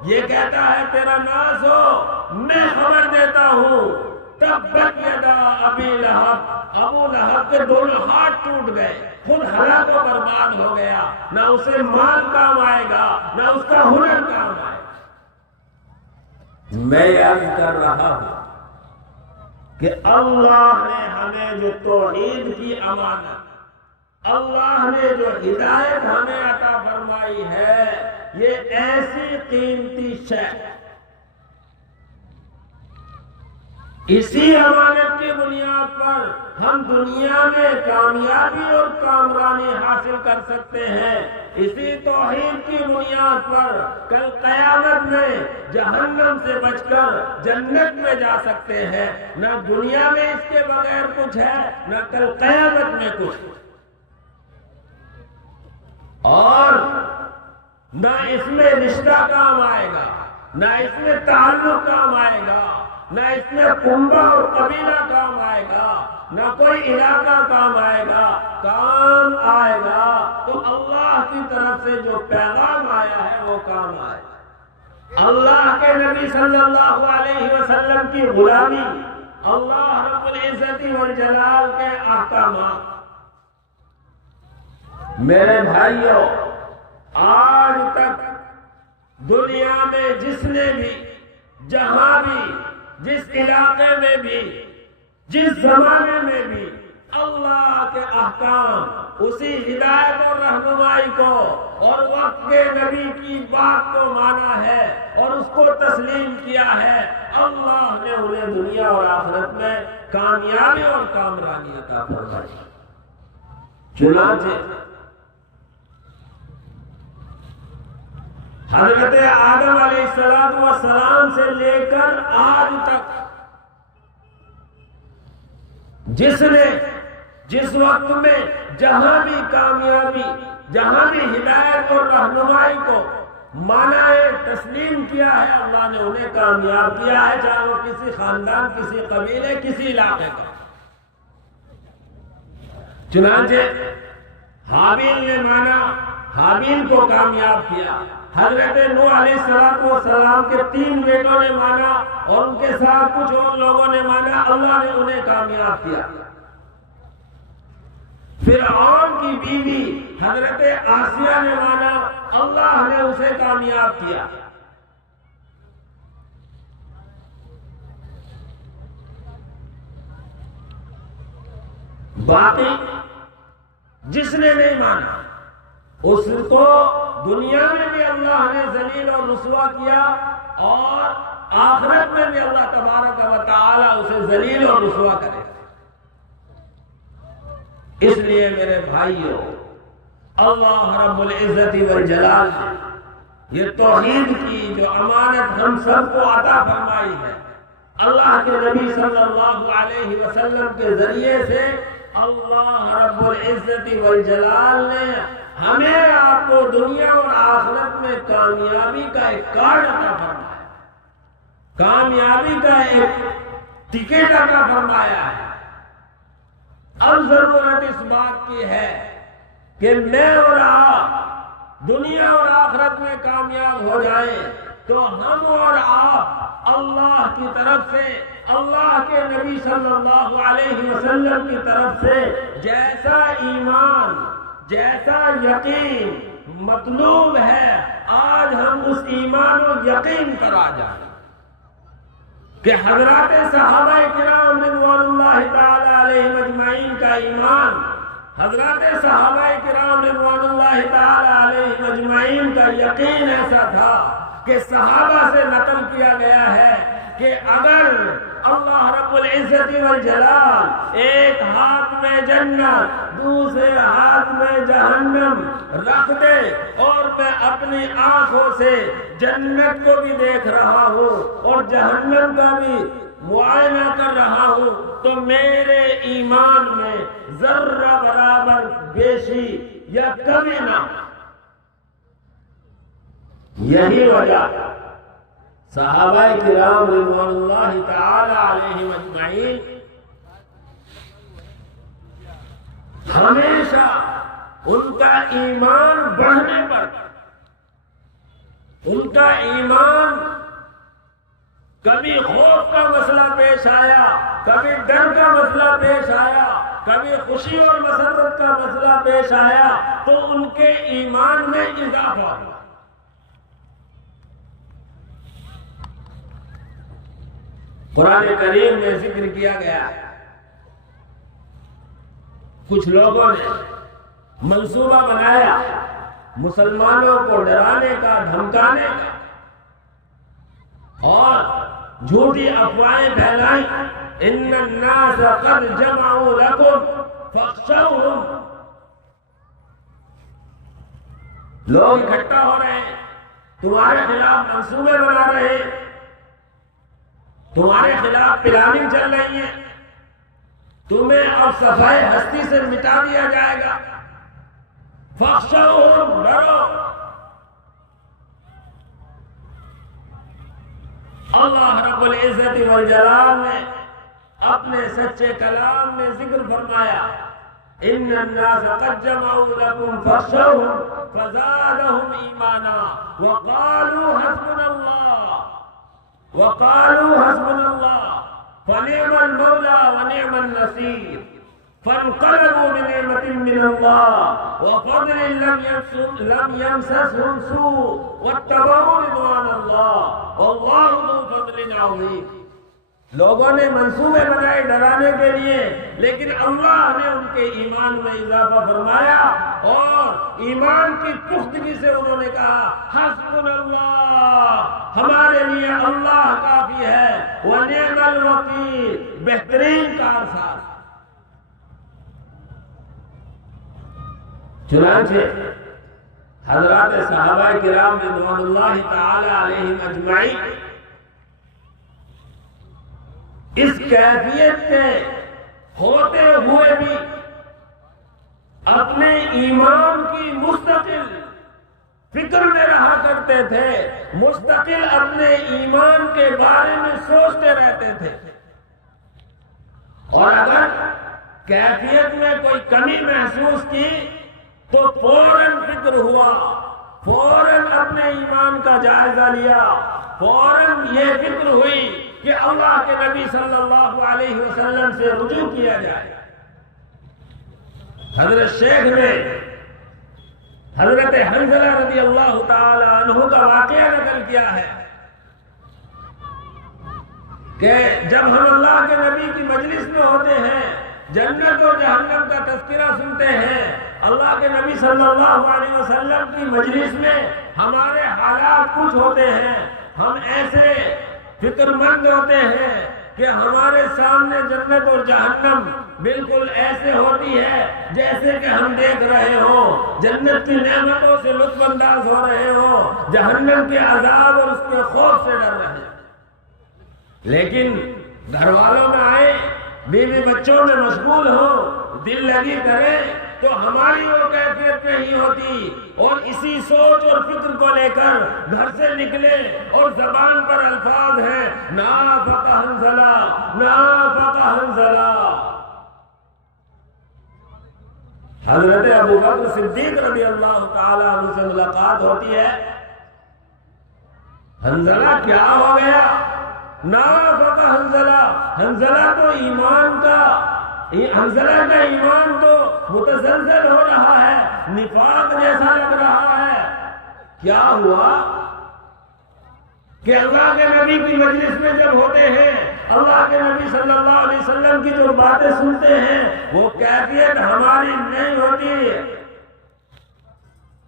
یہ کہتا ہے تیرا ناز ہو؟ میں خبر دیتا ہوں تبت یدا ابی لہب، ابو لہب کے دونوں ہاتھ ٹوٹ گئے، خود ہلاک و برباد ہو گیا، نہ اسے مال کام آئے گا نہ اس کا ہنر کام آئے گا۔ میں عرض کر رہا ہوں کہ اللہ نے ہمیں جو توحید کی امانت، اللہ نے جو ہدایت ہمیں عطا فرمائی ہے، یہ ایسی قیمتی شے، اسی امانت کی بنیاد پر ہم دنیا میں کامیابی اور کامرانی حاصل کر سکتے ہیں، اسی توحید کی بنیاد پر کل قیامت میں جہنم سے بچ کر جنت میں جا سکتے ہیں۔ نہ دنیا میں اس کے بغیر کچھ ہے، نہ کل قیامت میں کچھ، اور نہ اس میں رشتہ کام آئے گا، نہ اس میں تعلق کام آئے گا، نہ اس میں کنبہ اور قبیلہ کام آئے گا، نہ کوئی علاقہ کام آئے گا۔ کام آئے گا تو اللہ کی طرف سے جو پیغام آیا ہے وہ کام آئے گا۔ اللہ کے نبی صلی اللہ علیہ وسلم کی غلامی، اللہ رب العزت والجلال کے احکامات۔ میرے بھائیوں، آج تک دنیا میں جس نے بھی، جہاں بھی، جس علاقے میں بھی، جس زمانے میں بھی اللہ کے احکام، اسی ہدایت اور رہنمائی کو اور وقت کے نبی کی بات کو مانا ہے اور اس کو تسلیم کیا ہے، اللہ نے انہیں دنیا اور آخرت میں کامیابی اور کامرانی عطا فرمائی۔ چنانچہ حضرت آدم علیہ السلام سے لے کر آج تک جس وقت میں جہاں بھی کامیابی، جہاں بھی ہدایت اور رہنمائی کو مانا ہے، تسلیم کیا ہے، اللہ نے انہیں کامیاب کیا ہے، چاہے وہ کسی خاندان، کسی قبیلے، کسی علاقے کا۔ چنانچہ حابیل نے مانا، حابیل کو کامیاب کیا۔ حضرت نوح علیہ السلام کے 3 بیٹوں نے مانا اور ان کے ساتھ کچھ اور لوگوں نے مانا، اللہ نے انہیں کامیاب کیا۔ فرعون کی بیوی حضرت آسیہ نے مانا، اللہ نے اسے کامیاب کیا۔ باقی جس نے نہیں مانا اس کو دنیا میں بھی اللہ نے ذلیل اور رسوا کیا اور آخرت میں بھی اللہ تبارک و تعالی اسے ذلیل اور رسوا کرے گا۔ اس لیے میرے بھائیوں، اللہ رب العزت والجلال نے یہ توحید کی جو امانت ہم سب کو عطا فرمائی ہے، اللہ کے نبی صلی اللہ علیہ وسلم کے ذریعے سے اللہ رب العزت والجلال نے ہمیں آپ کو دنیا اور آخرت میں کامیابی کا ایک کارڈ عطا فرمایا، کامیابی کا ایک ٹکٹ عطا فرمایا ہے۔ اب ضرورت اس بات کی ہے کہ میں اور آپ دنیا اور آخرت میں کامیاب ہو جائیں تو ہم اور آپ اللہ کی طرف سے، اللہ کے نبی صلی اللہ علیہ وسلم کی طرف سے جیسا ایمان، جیسا یقین مطلوب ہے، آج ہم اس ایمان و یقین پر آ جائیں کہ حضرات صحابہ کرام رضوان اللہ تعالی علیہم اجمعین کا ایمان، حضرات صحابہ کرام رضوان اللہ تعالی علیہم اجمعین کا یقین ایسا تھا کہ صحابہ سے نقل کیا گیا ہے کہ اگر اللہ رب العزت والجلال ایک ہاتھ میں جنت، دوسرے ہاتھ میں جہنم رکھ دے اور میں اپنی آنکھوں سے جنت کو بھی دیکھ رہا ہوں اور جہنم کا بھی معائنہ کر رہا ہوں تو میرے ایمان میں ذرہ برابر بیشی یا کمی نہ۔ یہی وجہ صحابہ کرام رضوان اللہ تعالی علیہم اجمعین ہمیشہ ان کا ایمان بڑھنے پر، ان کا ایمان کبھی خوف کا مسئلہ پیش آیا، کبھی ڈر کا مسئلہ پیش آیا، کبھی خوشی اور مسرت کا مسئلہ پیش آیا تو ان کے ایمان میں اضافہ ہوا۔ قرآن کریم میں ذکر کیا گیا ہے، کچھ لوگوں نے منصوبہ بنایا مسلمانوں کو ڈرانے کا، دھمکانے کا اور جھوٹی افواہیں پھیلائیں، ان الناس قد جمعوا لكم فاخشوهم، لوگ اکٹھا ہو رہے ہیں، تمہارے خلاف منصوبے بنا رہے ہیں، تمہارے خلاف پلاننگ چل رہی ہے، تمہیں اب صفحہ ہستی سے مٹا دیا جائے گا، فاخشوهم، ڈرو۔ اللہ رب العزت والجلال نے اپنے سچے کلام میں ذکر فرمایا، ان الناس قد جمعوا لكم فاخشوهم فزادهم ایمانا وقالوا حسبنا اللہ، وقالوا حسبنا الله فنعم المولى ونعم النصير، فانقلبوا بنعمة من الله وفضل لم يمسسهم سوء واتبعوا رضوان الله والله ذو فضل عظيم۔ لوگوں نے منصوبے بنائے ڈرانے کے لیے، لیکن اللہ نے ان کے ایمان میں اضافہ فرمایا اور ایمان کی پختگی سے انہوں نے کہا حسبنا اللہ، ہمارے لیے اللہ کافی ہے، ونعم الوکیل، بہترین کارساز۔ چنانچہ حضرات صحابہ کرام رضوان اللہ تعالی علیہم اجمعین اس کیفیت کے ہوتے ہوئے بھی اپنے ایمان کی مستقل فکر میں رہا کرتے تھے، مستقل اپنے ایمان کے بارے میں سوچتے رہتے تھے، اور اگر کیفیت میں کوئی کمی محسوس کی تو فوراً فکر ہوا، فوراً اپنے ایمان کا جائزہ لیا، فوراً یہ فکر ہوئی کہ اللہ کے نبی صلی اللہ علیہ وسلم سے رجوع کیا جائے۔ حضرت شیخ نے حضرت حنظلہ رضی اللہ تعالی عنہ کا واقعہ نقل کیا ہے کہ جب ہم اللہ کے نبی کی مجلس میں ہوتے ہیں، جنت اور جہنم کا تذکرہ سنتے ہیں، اللہ کے نبی صلی اللہ علیہ وسلم کی مجلس میں ہمارے حالات کچھ ہوتے ہیں، ہم ایسے فکر مند ہوتے ہیں کہ ہمارے سامنے جنت اور جہنم بالکل ایسے ہوتی ہے جیسے کہ ہم دیکھ رہے ہوں، جنت کی نعمتوں سے لطف انداز ہو رہے ہوں، جہنم کے عذاب اور اس کے خوف سے ڈر رہے ہیں۔ لیکن گھر والوں میں آئے، بیوی بچوں میں مشغول ہوں، دل لگی کریں تو ہماری وہ کیفیت نہیں ہوتی، اور اسی سوچ اور فکر کو لے کر گھر سے نکلے اور زبان پر الفاظ ہیں نافق حنظلہ، نافق حنظلہ۔ حضرت ابو بکر صدیق رضی اللہ تعالی عنہ سے ملاقات ہوتی ہے، حنظلہ کیا ہو گیا؟ نافق حنظلہ، حنظلہ تو ایمان کا، حنظلہ کا ایمان تو متزلزل ہو رہا ہے، نفاق جیسا لگ رہا ہے۔ کیا ہوا کہ اللہ کے نبی کی مجلس میں جب ہوتے ہیں، اللہ کے نبی صلی اللہ علیہ وسلم کی جو باتیں سنتے ہیں، وہ کیفیت ہماری نہیں ہوتی۔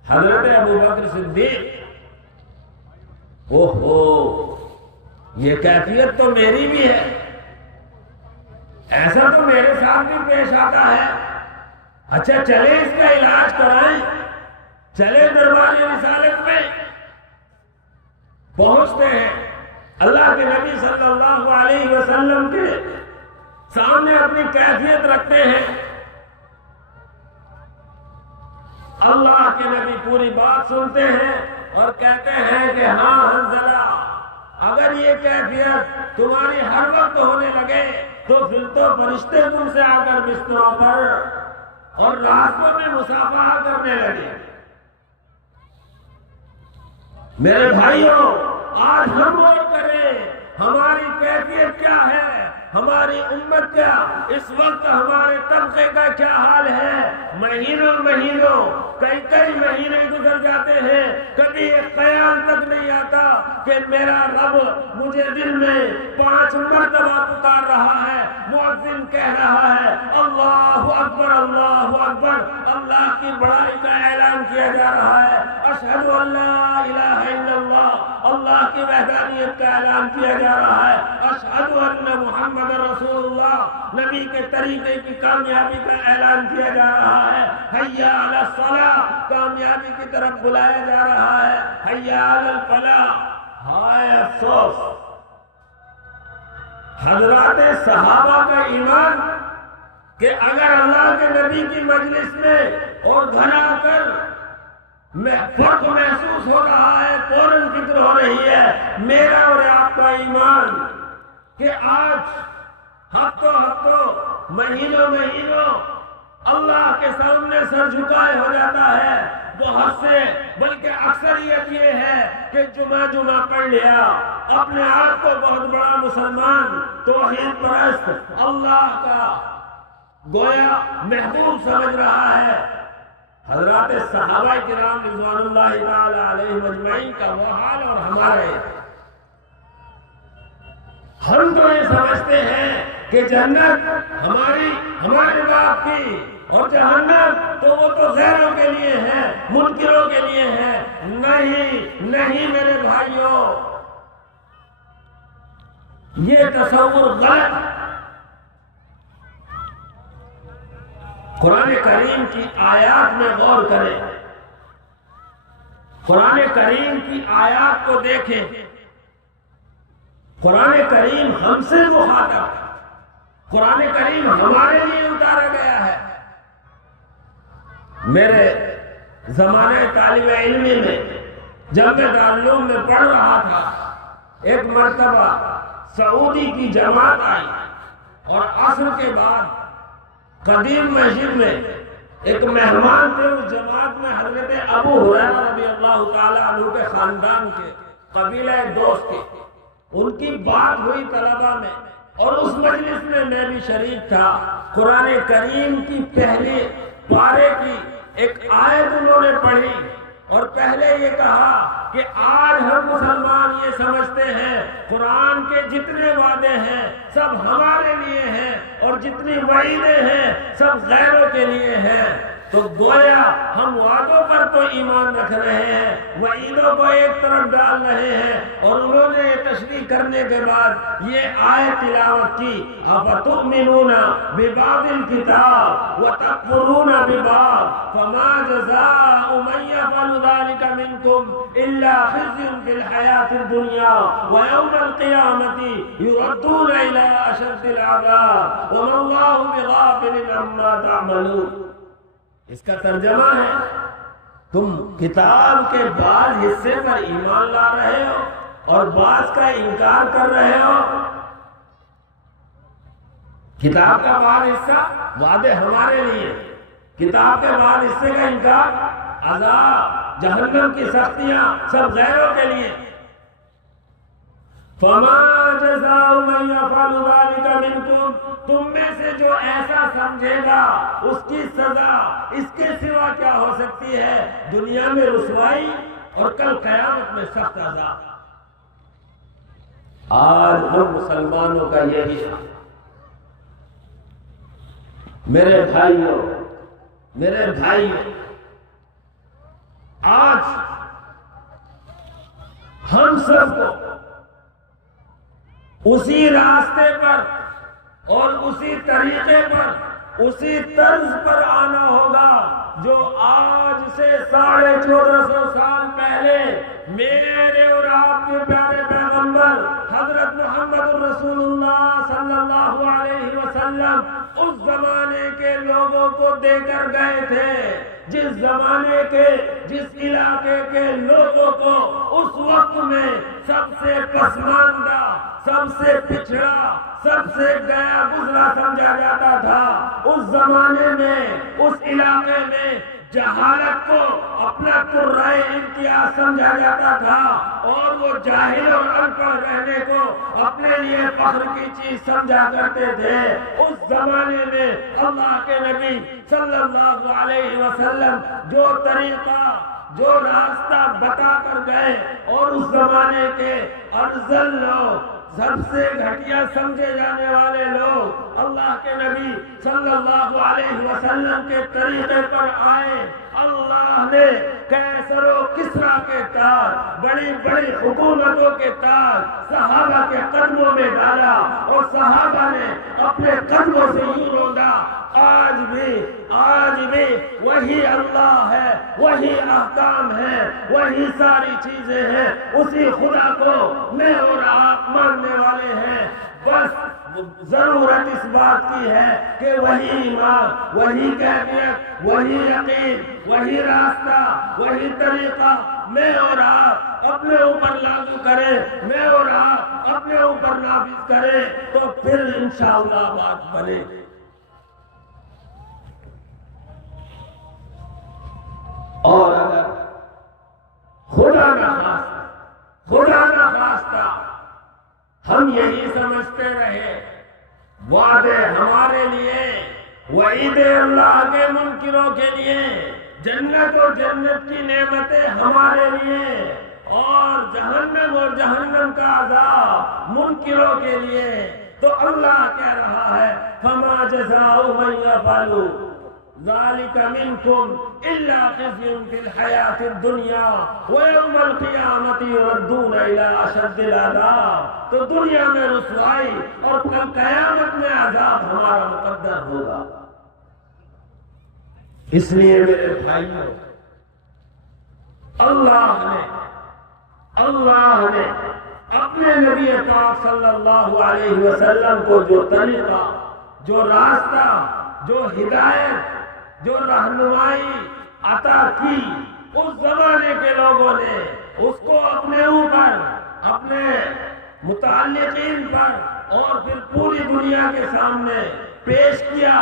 حضرت ابو بکر صدیق، اوہو، یہ کیفیت تو میری بھی ہے، ایسا تو میرے ساتھ بھی پیش آتا ہے، اچھا چلے اس کا علاج کرائیں، چلے دربار رسالت میں پہنچتے ہیں، اللہ کے نبی صلی اللہ علیہ وسلم کے سامنے اپنی کیفیت رکھتے ہیں۔ اللہ کے نبی پوری بات سنتے ہیں اور کہتے ہیں کہ ہاں حنظلہ، اگر یہ کیفیت تمہاری ہر وقت ہونے لگے تو پھر تو فرشتے تم سے آ کر بستروں پر اور راستوں میں مصافحہ کرنے لگے۔ میرے بھائیوں، آج ہم غور کریں ہماری کیفیت کیا ہے، ہماری امت کیا، اس وقت ہمارے طبقے کا کیا حال ہے۔ مہینوں مہینوں، کئی مہینے گزر جاتے ہیں، کبھی ایک خیال تک نہیں آتا کہ میرا رب مجھے دل میں 5 مرتبہ پکار رہا ہے، مؤذن کہہ رہا ہے اللہ اکبر، اللہ اکبر، اللہ کی بڑائی کا اعلان کیا جا رہا ہے، اشہد ان لا الہ الا اللہ، اللہ کی وحدانیت کا اعلان کیا جا رہا ہے، اشہد ان محمد رسول اللہ، نبی کے طریقے کی کامیابی کا اعلان کیا جا رہا ہے، حی علی الصلاۃ، کامیابی کی طرف بلایا جا رہا ہے، حی علی الفلاح۔ ہائے افسوس، حضرات صحابہ کا ایمان کہ اگر اللہ کے نبی کی مجلس میں اور گھر آ کر فرق محسوس ہو رہا ہے، فوراً فکر ہو رہی ہے، میرا اور آپ کا ایمان کہ آج ہفتوں مہینوں اللہ کے سامنے سر جھکائے ہو جاتا ہے۔ بہت سے، بلکہ اکثریت یہ ہے کہ جمعہ پڑھ لیا، اپنے آپ کو بہت بڑا مسلمان، توحید پرست، اللہ کا گویا محبوب سمجھ رہا ہے۔ حضرات صحابہ کرام رضوان اللہ تعالی علیہم اجمعین کا وہ حال اور ہمارے ہم تو یہ سمجھتے ہیں کہ جنت ہمارے باپ کی اور جہنم تو وہ تو غیروں کے لیے ہے، منکروں کے لیے ہے۔ نہیں میرے بھائیوں، یہ تصور غلط۔ قرآن کریم کی آیات میں غور کریں، قرآن کریم کی آیات کو دیکھیں۔ قرآن کریم ہم سے مخاطب، قرآن کریم ہمارے لیے اتارا گیا ہے۔ میرے زمانے طالب علمی میں جب میں دارالعلوم میں پڑھ رہا تھا، ایک مرتبہ سعودی کی جماعت آئی اور عصر کے بعد قدیم مسجد میں ایک مہمان تھے۔ اس جماعت میں حضرت ابو ہریرہ رضی اللہ تعالی عنہ کے خاندان کے قبیلہ دوست کے، ان کی بات ہوئی طلبہ میں، اور اس مجلس میں میں بھی شریک تھا۔ قرآن کریم کی پہلے پارے کی ایک آیت انہوں نے پڑھی اور پہلے یہ کہا کہ آج ہم مسلمان یہ سمجھتے ہیں قرآن کے جتنے وعدے ہیں سب ہمارے لیے ہیں اور جتنی وعیدیں ہیں سب غیروں کے لیے ہیں۔ تو گویا ہم وعدوں پر تو ایمان رکھ رہے ہیں، وعیدوں کو ایک طرف ڈال رہے ہیں۔ اور انہوں نے یہ تشریح کرنے کے بعد یہ آیت تلاوت کی، اَفَتُؤْمِنُونَ بِبَعْضِ الْكِتَابِ وَتَكْفُرُونَ بِبَعْضٍ فَمَا جَزَاءُ مَن يَفْعَلُ ذَلِكَ مِنكُمْ إِلَّا خِزْيٌ فِي الْحَيَاةِ الدُّنْيَا وَيَوْمَ الْقِيَامَةِ يُرَدُّونَ إِلَىٰ أَشَدِّ الْعَذَابِ وَمَا اللَّهُ بِغَافِلٍ عَمَّا تَعْمَلُونَ۔ اس کا ترجمہ ہے تم کتاب کے بعض حصے پر ایمان لا رہے ہو اور بعض کا انکار کر رہے ہو۔ کتاب کا بعض حصہ وعدے ہمارے لیے، کتاب کے بعض حصے کا انکار، عذاب جہنم کی سختیاں سب غیروں کے لیے۔ فَمَا جَزَاءُ مَن يَفْعَلُ ذَلِكَ مِنكُمْ، تم میں سے جو ایسا سمجھے گا اس کی سزا اس کے سوا کیا ہو سکتی ہے؟ دنیا میں رسوائی اور کل قیامت میں سخت عذاب۔ آج ہم مسلمانوں کا یہی ہے۔ میرے بھائیوں، آج ہم سب کو اسی راستے پر اور اسی طریقے پر، اسی طرز پر آنا ہوگا جو آج سے 1450 سال پہلے میرے اور آپ کے پیارے پیغمبر حضرت محمد رسول اللہ صلی اللہ علیہ وسلم اس زمانے کے لوگوں کو دے کر گئے تھے۔ جس زمانے کے، جس علاقے کے لوگوں کو اس وقت میں سب سے پسماندہ، سب سے پچھڑا، سب سے گیا گزرا سمجھا جاتا تھا، اس زمانے میں، اس علاقے میں جہالت کو اپنا قرائے امتیاز سمجھا جاتا تھا اور وہ جاہل اور ان پڑھ رہنے کو اپنے لیے فخر کی چیز سمجھا کرتے تھے۔ اس زمانے میں اللہ کے نبی صلی اللہ علیہ وسلم جو طریقہ، جو راستہ بتا کر گئے، اور اس زمانے کے ارذل لوگ، سب سے گھٹیا سمجھے جانے والے لوگ اللہ کے نبی صلی اللہ علیہ وسلم کے طریقے پر آئے۔ اللہ نے کیسر و کسریٰ کے تاج، بڑی بڑی حکومتوں کے تاج صحابہ کے قدموں میں ڈالا اور صحابہ نے اپنے قدموں سے یوں روندا۔ آج بھی وہی اللہ ہے، وہی احکام ہے، وہی ساری چیزیں ہیں، اسی خدا کو میں اور آپ ماننے والے ہیں۔ بس ضرورت اس بات کی ہے کہ وہی ایمان، وہی کیفیت، وہی یقین، وہی راستہ، وہی طریقہ میں اور آپ اپنے اوپر لاگو کریں، میں اور آپ اپنے اوپر نافذ کریں، تو پھر انشاءاللہ بات بنے۔ اور اگر خدا نہ خواستہ ہم یہی سمجھتے رہے وعدے ہمارے لیے، وعید اللہ کے منکروں کے لیے، جنت اور جنت کی نعمتیں ہمارے لیے، اور جہنم کا عذاب منکروں کے لیے، تو اللہ کہہ رہا ہے فما جزاء من يفعل ذلك منكم الا خزي في الحياة الدنيا ويوم القيامة يردون الى اشد العذاب، تو دنیا میں رسوائی اور کل قیامت میں عذاب ہمارا مقدر ہوگا۔ اس لیے میرے بھائیوں، اللہ نے اپنے نبی پاک صلی اللہ علیہ وسلم کو جو طریقہ، جو راستہ، جو ہدایت، جو رہنمائی عطا کی، اس زمانے کے لوگوں نے اس کو اپنے اوپر، اپنے متعلقین پر اور پھر پوری دنیا کے سامنے پیش کیا،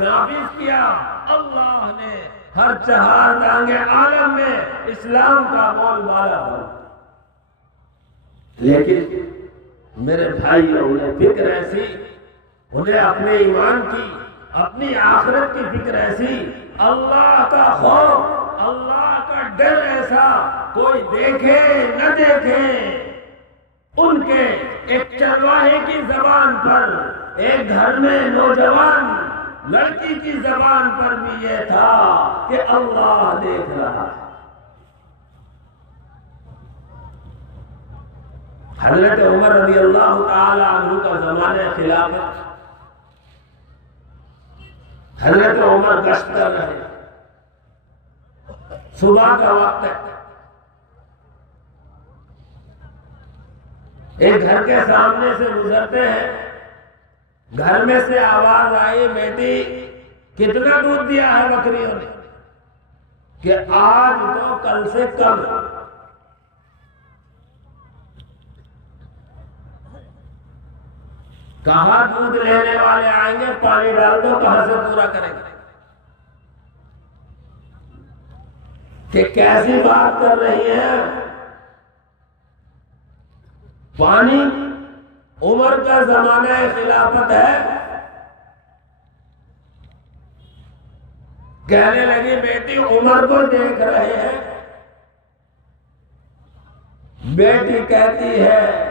نافذ کیا۔ اللہ نے ہر چہار دانگے عالم میں اسلام کا بول بالا بنا، لیکن میرے بھائی انہیں فکر ایسی، انہیں اپنے ایمان کی، اپنی آخرت کی فکر ایسی، اللہ کا خوف، اللہ کا ڈر ایسا، کوئی دیکھے نہ دیکھے، ان کے ایک چرواہے کی زبان پر، ایک گھر میں نوجوان لڑکی کی زبان پر بھی یہ تھا کہ اللہ دیکھ رہا ہے۔ حضرت عمر رضی اللہ تعالی عنہ کا زمانہ خلافت، حضرت عمر گشت کر رہے، صبح کا وقت ہے، ایک گھر کے سامنے سے گزرتے ہیں، گھر میں سے آواز آئی، بیٹی کتنا دودھ دیا ہے بکریوں نے؟ کہ آج تو کل سے کم۔ کہاں دودھ لینے والے آئیں گے، پانی ڈال دو، کہاں سے پورا کریں گے؟ کہ کیسی بات کر رہی ہے؟ پانی عمر کا زمانہ خلافت ہے۔ کہنے لگی بیٹی عمر کو دیکھ رہے ہیں۔ بیٹی کہتی ہے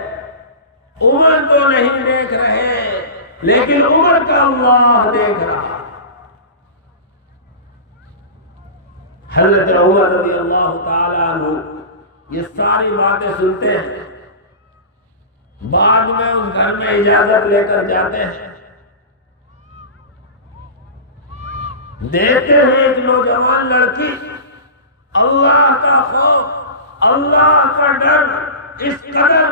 عمر تو نہیں دیکھ رہے، لیکن عمر کا اللہ دیکھ رہا۔ حضرت عمر رضی اللہ تعالی عنہ یہ ساری باتیں سنتے ہیں، بعد میں اس گھر میں اجازت لے کر جاتے ہیں، دیکھتے ہیں ایک نوجوان لڑکی، اللہ کا خوف، اللہ کا ڈر اس قدر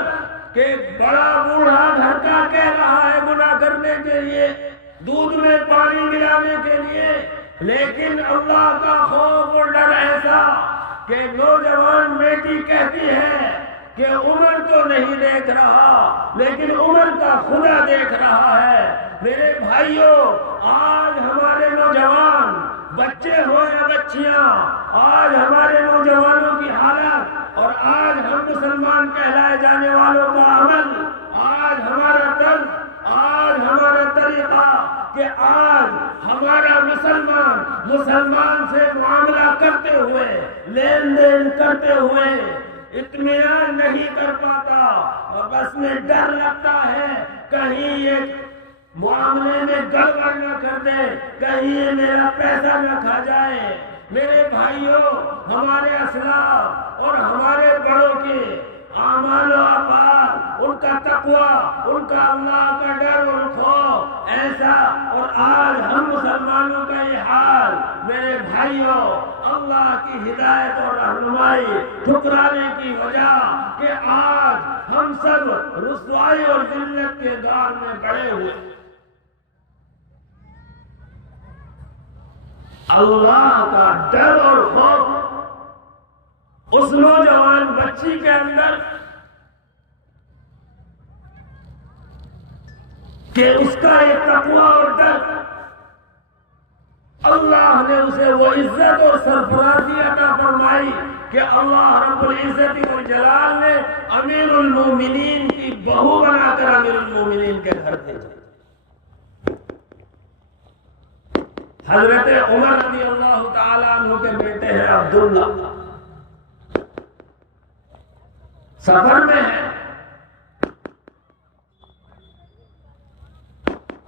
کہ بڑا بوڑھا گھر کا کہہ رہا ہے گناہ کرنے کے لیے، دودھ میں پانی ملانے کے لیے، لیکن اللہ کا خوف اور ڈر ایسا کہ نوجوان بیٹی کہتی ہے کہ عمر تو نہیں دیکھ رہا، لیکن عمر کا خدا دیکھ رہا ہے۔ میرے بھائیوں، آج ہمارے نوجوان، بچے ہو یا بچیاں، آج ہمارے نوجوانوں کی حالت اور آج ہم مسلمان کہلائے جانے والوں کا عمل، آج ہمارا طرز، آج ہمارا طریقہ، کہ آج ہمارا مسلمان سے معاملہ کرتے ہوئے، لین دین کرتے ہوئے اطمینان نہیں کر پاتا، اور بس میں ڈر لگتا ہے کہیں یہ معاملے میں گڑبڑ نہ کر دے، کہیں یہ میرا پیسہ نہ کھا جائے۔ میرے بھائیوں، ہمارے اسلاف اور ہمارے بڑوں کے اعمال و افعال، ان کا تقوی، ان کا اللہ کا ڈر اور خوف ایسا، اور آج ہم مسلمانوں کا یہ حال۔ میرے بھائیوں، اللہ کی ہدایت اور رہنمائی ٹھکرانے کی وجہ کہ آج ہم سب رسوائی اور ذلت کے دار میں پڑے ہوئے۔ اللہ کا ڈر اور خوف اس نوجوان بچی کے اندر کہ اس کا ایک تقوی اور ڈر، اللہ نے اسے وہ عزت اور سرفرازی عطا فرمائی کہ اللہ رب العزت والجلال نے امیر المومنین کی بہو بنا کر امیر المومنین کے گھر بھیجا۔ حضرت عمر رضی اللہ تعالیٰ عنہ کے بیٹے ہیں عبداللہ، سفر میں ہیں،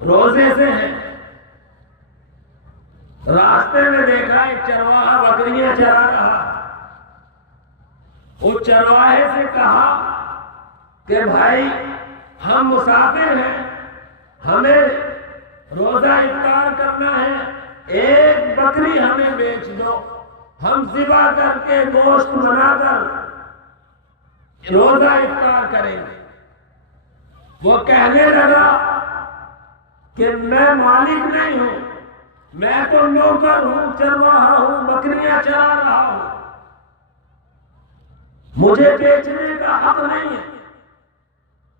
روزے سے ہیں، راستے میں دیکھا ایک چرواہا بکریاں چرا رہا، اس چرواہے سے کہا کہ بھائی ہم مسافر ہیں، ہمیں روزہ افطار کرنا ہے، ایک بکری ہمیں بیچ دو، ہم ذبح کر کے گوشت بنا کر روزہ افطار کریں گے۔ وہ کہنے لگا کہ میں مالک نہیں ہوں، میں تو نوکر ہوں، چرواہا ہوں، بکریاں چرا رہا ہوں، مجھے بیچنے کا حق نہیں ہے۔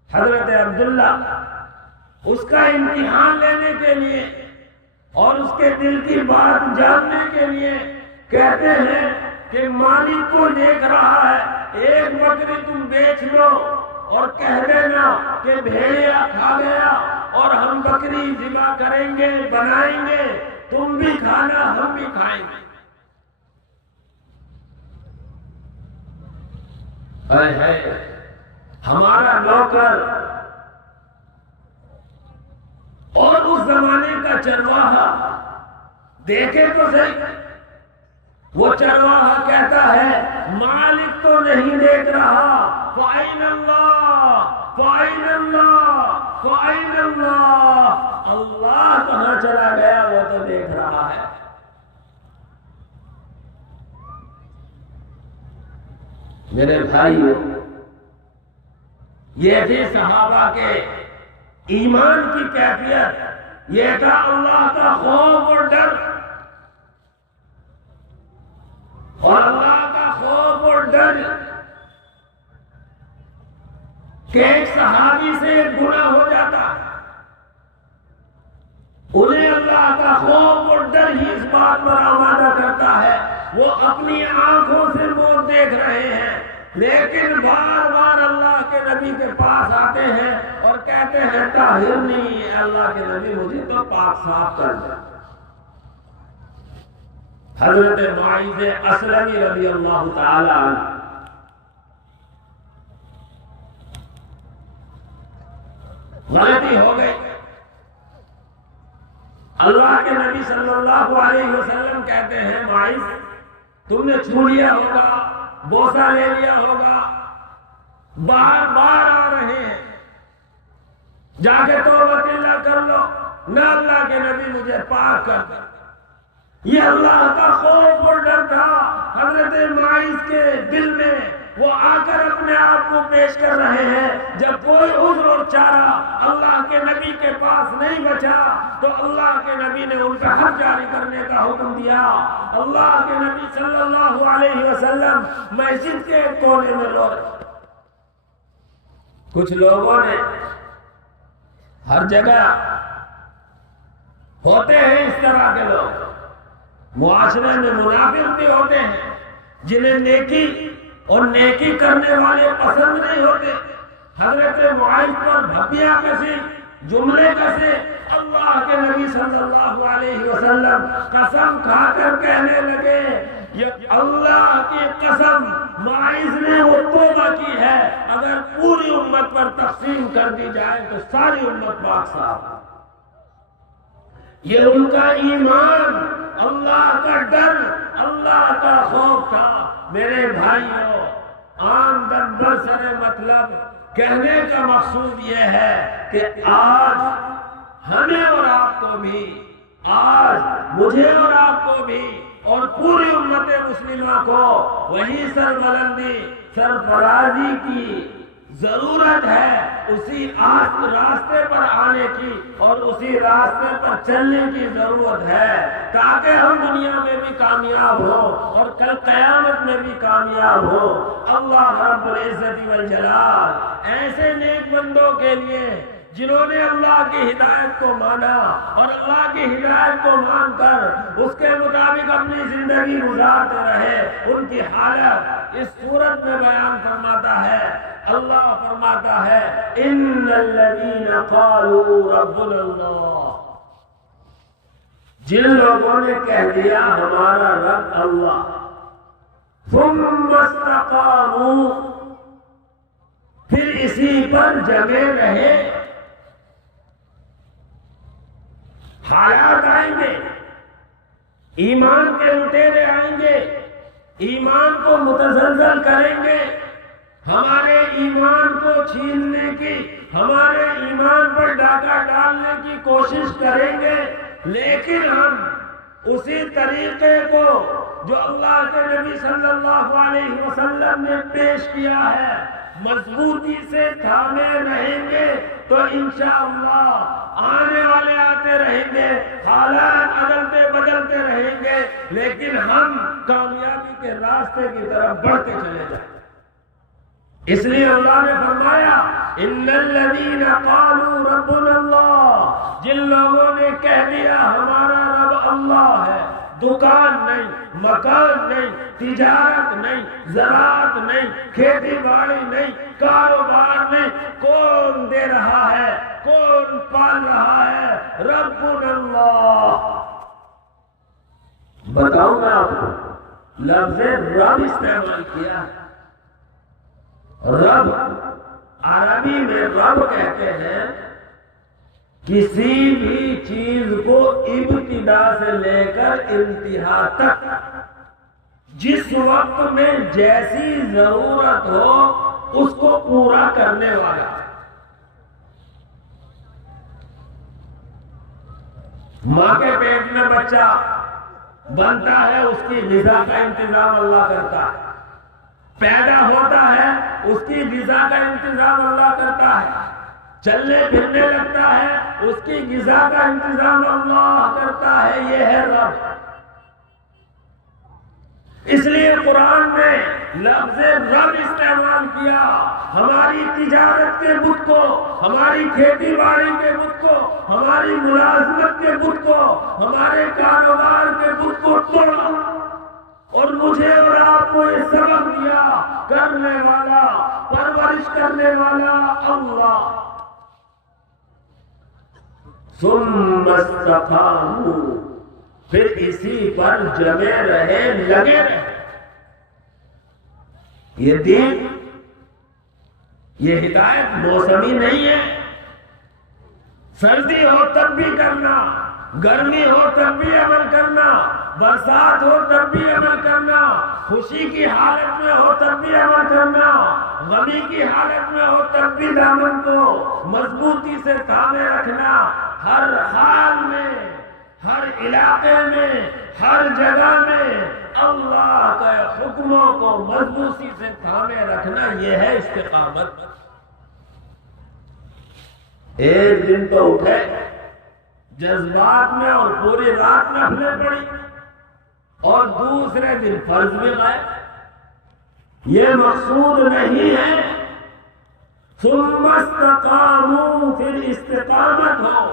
حضرت عبداللہ اس کا امتحان لینے کے لیے اور اس کے دل کی بات جاننے کے لیے کہتے ہیں کہ مالک کو دیکھ رہا ہے، ایک بکری تم بیچ لو اور کہہ دینا کہ بھیڑیا کھا گیا اور ہم بکری ذبح کریں گے، بنائیں گے، تم بھی کھانا ہم بھی کھائیں گے۔ ہمارا نوکر اور اس زمانے کا چرواہا دیکھے تو صحیح، وہ چرواہا کہتا ہے مالک تو نہیں دیکھ رہا، فَأَيْنَ اللَّهُ فَأَيْنَ اللَّهُ فَأَيْنَ اللَّهُ، اللہ کہاں چلا گیا وہ تو دیکھ رہا ہے۔ میرے بھائیو، یہ تھی صحابہ کے ایمان کی کیفیت، یہ تھا اللہ کا خوف اور ڈر، اور اللہ کا خوف اور ڈر کہ ایک صحابی سے گناہ ہو جاتا، انہیں اللہ کا خوف اور ڈر ہی اس بات پر آمادہ کرتا ہے، وہ اپنی آنکھوں سے موت دیکھ رہے ہیں لیکن بار بار اللہ کے نبی کے پاس آتے ہیں اور کہتے ہیں طاہرنی، اللہ کے نبی مجھے تو پاک صاف کر دے۔ حضرت معاذ اسلمی رضی اللہ تعالی عنہ غلطی ہو گئی، اللہ کے نبی صلی اللہ علیہ وسلم کہتے ہیں معاذ تم نے چھو لیا ہوگا، بوسہ لے لیا ہوگا، بار بار آ رہے ہیں، جا کے توبہ اللہ کر لو، نہ اللہ کے نبی مجھے پاک کر دے۔ یہ اللہ کا خوف اور ڈر تھا حضرت معاذ کے دل میں، وہ آ کر اپنے آپ کو پیش کر رہے ہیں، جب کوئی عذر اور چارہ اللہ کے نبی کے پاس نہیں بچا تو اللہ کے نبی نے ان کا حق جاری کرنے کا حکم دیا۔ اللہ کے نبی صلی اللہ علیہ وسلم مسجد کے ایک کونے میں رو رہے، کچھ لوگوں نے ہر جگہ ہوتے ہیں اس طرح کے لوگ، معاشرے میں منافق بھی ہوتے ہیں جنہیں نیکی اور نیکی کرنے والے پسند نہیں ہوتے۔ حضرت معاذ پر بھپیاں کسی، جملے کسے، اللہ کے نبی صلی اللہ علیہ وسلم قسم کھا کر کہنے لگے یہ اللہ کی قسم، معاذ نے وہ توبہ کی ہے، اگر پوری امت پر تقسیم کر دی جائے تو ساری امت پاک صاف۔ یہ ان کا ایمان، اللہ کا ڈر، اللہ کا خوف تھا۔ میرے بھائیوں، عام برسر مطلب کہنے کا مقصود یہ ہے کہ آج ہمیں اور آپ کو بھی، آج مجھے اور آپ کو بھی اور پوری امت مسلمہ کو وہی سربلندی، سرفرازی کی ضرورت ہے، اسی راستے پر آنے کی اور اسی راستے پر چلنے کی ضرورت ہے تاکہ ہم دنیا میں بھی کامیاب ہوں اور کل قیامت میں بھی کامیاب ہوں۔ اللہ رب العزت والجلال ایسے نیک بندوں کے لیے جنہوں نے اللہ کی ہدایت کو مانا اور اللہ کی ہدایت کو مان کر اس کے مطابق اپنی زندگی گزارتے رہے، ان کی حالت اس صورت میں بیان فرماتا ہے۔ اللہ فرماتا ہے ان الذین قالوا ربنا اللہ، جن لوگوں نے کہہ دیا ہمارا رب اللہ، ثم استقاموا، پھر اسی پر جمے رہے. حالات آئیں گے، ایمان کے لٹیرے آئیں گے، ایمان کو متزلزل کریں گے، ہمارے ایمان کو چھیننے کی، ہمارے ایمان پر ڈاکہ ڈالنے کی کوشش کریں گے، لیکن ہم اسی طریقے کو جو اللہ کے نبی صلی اللہ علیہ وسلم نے پیش کیا ہے مضبوطی سے تھامے رہیں گے تو انشاءاللہ آنے والے آتے رہیں گے، حالات بدلتے بدلتے رہیں گے، لیکن ہم کامیابی کے راستے کی طرف بڑھتے چلے جائیں. اس لیے اللہ نے فرمایا ان الذین قالوا ربنا اللہ، جن لوگوں نے کہہ دیا ہمارا رب اللہ ہے، دکان نہیں، مکان نہیں، تجارت نہیں، زراعت نہیں، کھیتی باڑی نہیں، کاروبار نہیں، کون دے رہا ہے، کون پال رہا ہے؟ ربنا اللہ. بتاؤں میں آپ کو لفظ رب استعمال کیا ہے. رب عربی میں رب کہتے ہیں کسی بھی چیز کو ابتدا سے لے کر انتہا تک جس وقت میں جیسی ضرورت ہو اس کو پورا کرنے والا. ماں کے پیٹ میں بچہ بنتا ہے، اس کی غذا کا انتظام اللہ کرتا ہے. پیدا ہوتا ہے، اس کی غذا کا انتظام اللہ کرتا ہے. چلنے پھرنے لگتا ہے، اس کی غذا کا انتظام اللہ کرتا ہے. یہ ہے رب. اس لیے قرآن میں لفظ رب استعمال کیا. ہماری تجارت کے بت کو، ہماری کھیتی باڑی کے بت کو، ہماری ملازمت کے بت کو، ہمارے کاروبار کے بت کو توڑا اور مجھے اور آپ کو یہ سبق دیا کرنے والا، پرورش کرنے والا اللہ. ثم استقاموا، پھر اسی پر جمے رہے، لگے رہے. یہ دین، یہ ہدایت موسمی نہیں ہے. سردی ہو تب بھی کرنا، گرمی ہو تب بھی عمل کرنا، برسات ہو تب بھی عمل کرنا، خوشی کی حالت میں ہو تب بھی عمل کرنا، غمی کی حالت میں ہو تب بھی دامن کو مضبوطی سے تھامے رکھنا. ہر حال میں، ہر علاقے میں، ہر جگہ میں اللہ کے حکموں کو مضبوطی سے تھامے رکھنا، یہ ہے استقامت. ایک دن تو اٹھے جذبات میں اور پوری رات نفلیں پڑی اور دوسرے دن فرض میں گئے. یہ مقصود نہیں ہے. ثم استقاموا، پھر استقامت ہو،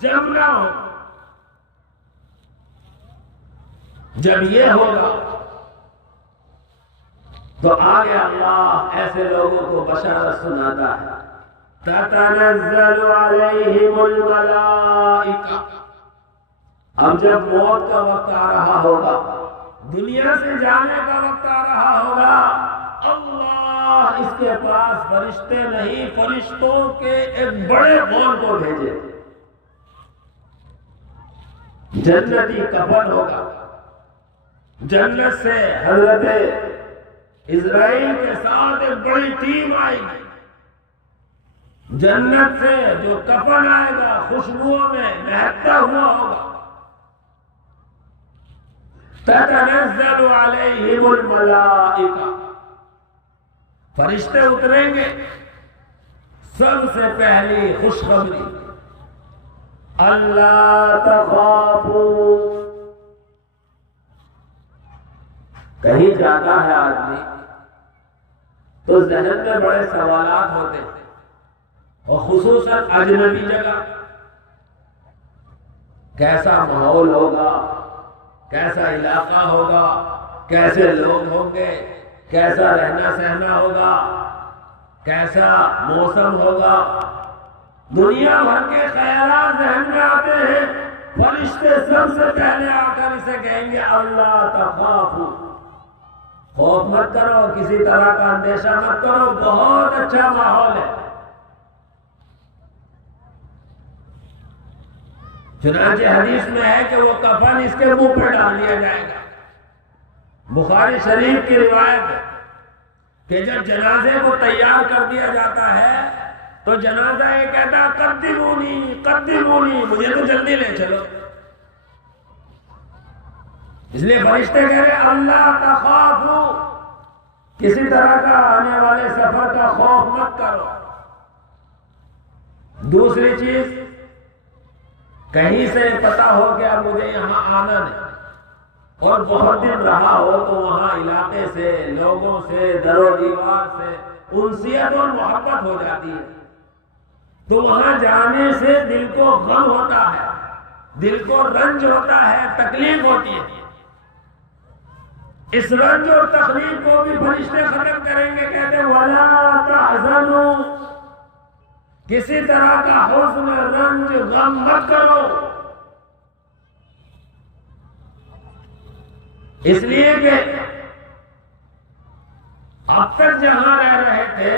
جمنا ہو. جب یہ ہوگا تو آگے اللہ ایسے لوگوں کو بشارت سناتا ہے. تتنزل علیہم الملائکہ. اب جب موت کا وقت آ رہا ہوگا، دنیا سے جانے کا وقت آ رہا ہوگا، اللہ اس کے پاس فرشتے نہیں، فرشتوں کے ایک بڑے غور کو بھیجے. جنتی کفن ہوگا، جنت سے حضرت اسرائیل کے ساتھ ایک بڑی ٹیم آئے گی. جنت سے جو کفن آئے گا خوشبوؤں میں مہکتا ہوا ہوگا. تتنزل علیہم الملائکہ، فرشتے اتریں گے. سب سے پہلی خوشخبری، اللہ تخافوا. کہیں جاتا ہے آدمی تو ذہن میں بڑے سوالات ہوتے ہیں، اور خصوصاً اجنبی جگہ. کیسا ماحول ہوگا، کیسا علاقہ ہوگا، کیسے لوگ ہوں گے، کیسا رہنا سہنا ہوگا، کیسا موسم ہوگا. دنیا بھر کے خیالات ذہن میں آتے ہیں. فرشتے سب سے پہلے آ کر اسے کہیں گے اللہ تخافوا، خوف مت کرو، کسی طرح کا اندیشہ مت کرو، بہت اچھا ماحول ہے۔ چنانچہ حدیث میں ہے کہ وہ کفن اس کے منہ پر ڈال دیا جائے گا۔ بخاری شریف کی روایت ہے کہ جب جنازے کو تیار کر دیا جاتا ہے تو جنازہ یہ کہتا ہے قدمونی قدمونی، مجھے تو جلدی لے چلو۔ اس لیے فرشتے کہہ رہے اللہ تخافوا، کسی طرح کا آنے والے سفر کا خوف مت کرو۔ دوسری چیز، کہیں سے پتا ہو کہ اب مجھے یہاں آنا نہیں اور بہت دن رہا ہو تو وہاں علاقے سے، لوگوں سے، در و دیوار سے انسیت اور محبت ہو جاتی ہے، تو وہاں جانے سے دل کو غم ہوتا ہے، دل کو رنج ہوتا ہے، تکلیف ہوتی ہے۔ اس رنج اور تکلیف کو بھی فرشتے ختم کریں گے، کہتے ہیں وَلَا تَحْزَنُوا، کسی طرح کا حزن، رنج، غم مت کرو۔ اس لیے کہ اب تک جہاں رہ رہے تھے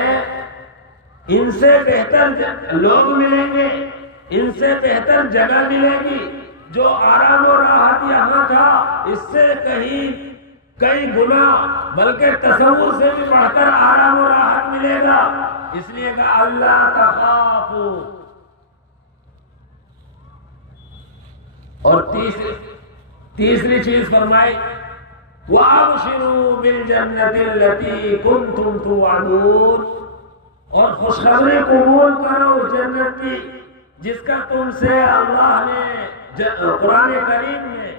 ان سے بہتر لوگ ملیں گے، ان سے بہتر جگہ ملے گی۔ جو آرام و راحت یہاں تھا اس سے کئی گنا، بلکہ تصور سے بھی بڑھ کر آرام و راحت ملے گا۔ اس لیے کہ اللہ تخافوا۔ اور تیسری چیز فرمائی وَأَبْشِرُوا بِالْجَنَّةِ الَّتِي كُنْتُمْ تُوعَدُونَ، اور خوشخبری قبول کرو جنت کی جس کا تم سے اللہ نے قرآن کریم میں،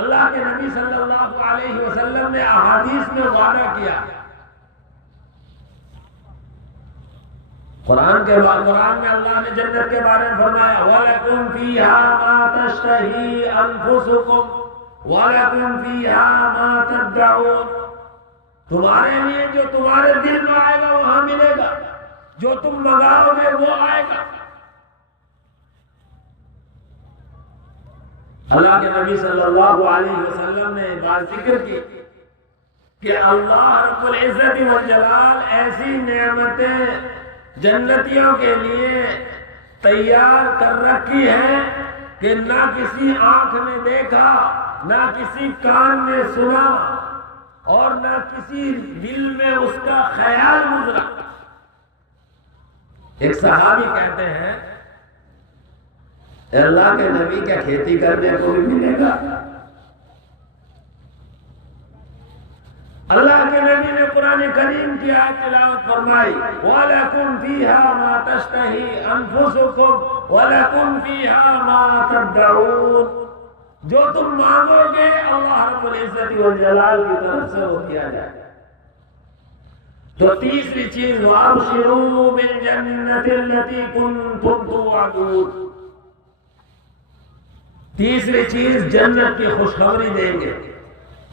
اللہ کے نبی صلی اللہ علیہ وسلم نے احادیث میں وعدہ کیا۔ قرآن میں اللہ نے جنت کے بارے میں فرمایا وَلَكُمْ فِيهَا مَا تَشْتَهِي أَنفُسُكُمْ وَلَكُمْ فِيهَا مَا تَدَّعُونَ، تمہارے لیے جو تمہارے دل میں آئے گا وہاں ملے گا، جو تم منگاؤ گے وہ آئے گا۔ اللہ کے نبی صلی اللہ علیہ وسلم نے بات ذکر کی کہ اللہ رب العزت والجلال ایسی نعمتیں جنتیوں کے لیے تیار کر رکھی ہے کہ نہ کسی آنکھ نے دیکھا، نہ کسی کان نے سنا، اور نہ کسی دل میں اس کا خیال گزرا۔ ایک صحابی کہتے ہیں اے اللہ کے نبی، کیا کھیتی کرنے کو بھی ملے گا؟ اللہ کے نبی نے قرآن کریم کی آیت تلاوت فرمائی وَلَكُمْ فِيهَا مَا تَشْتَهِي أَنفُسُكُمْ وَلَكُمْ فِيهَا مَا تَدَّعُونَ، جو تم مانگو گے اللہ رب العزت والجلال کی طرف سے وہ کیا جائے گا۔ تو تیسری چیز وَأَبْشِرُوا بِالْجَنَّةِ الَّتِي كُنْتُمْ تُوعَدُونَ، تیسری چیز جنت کی خوشخبری دیں گے۔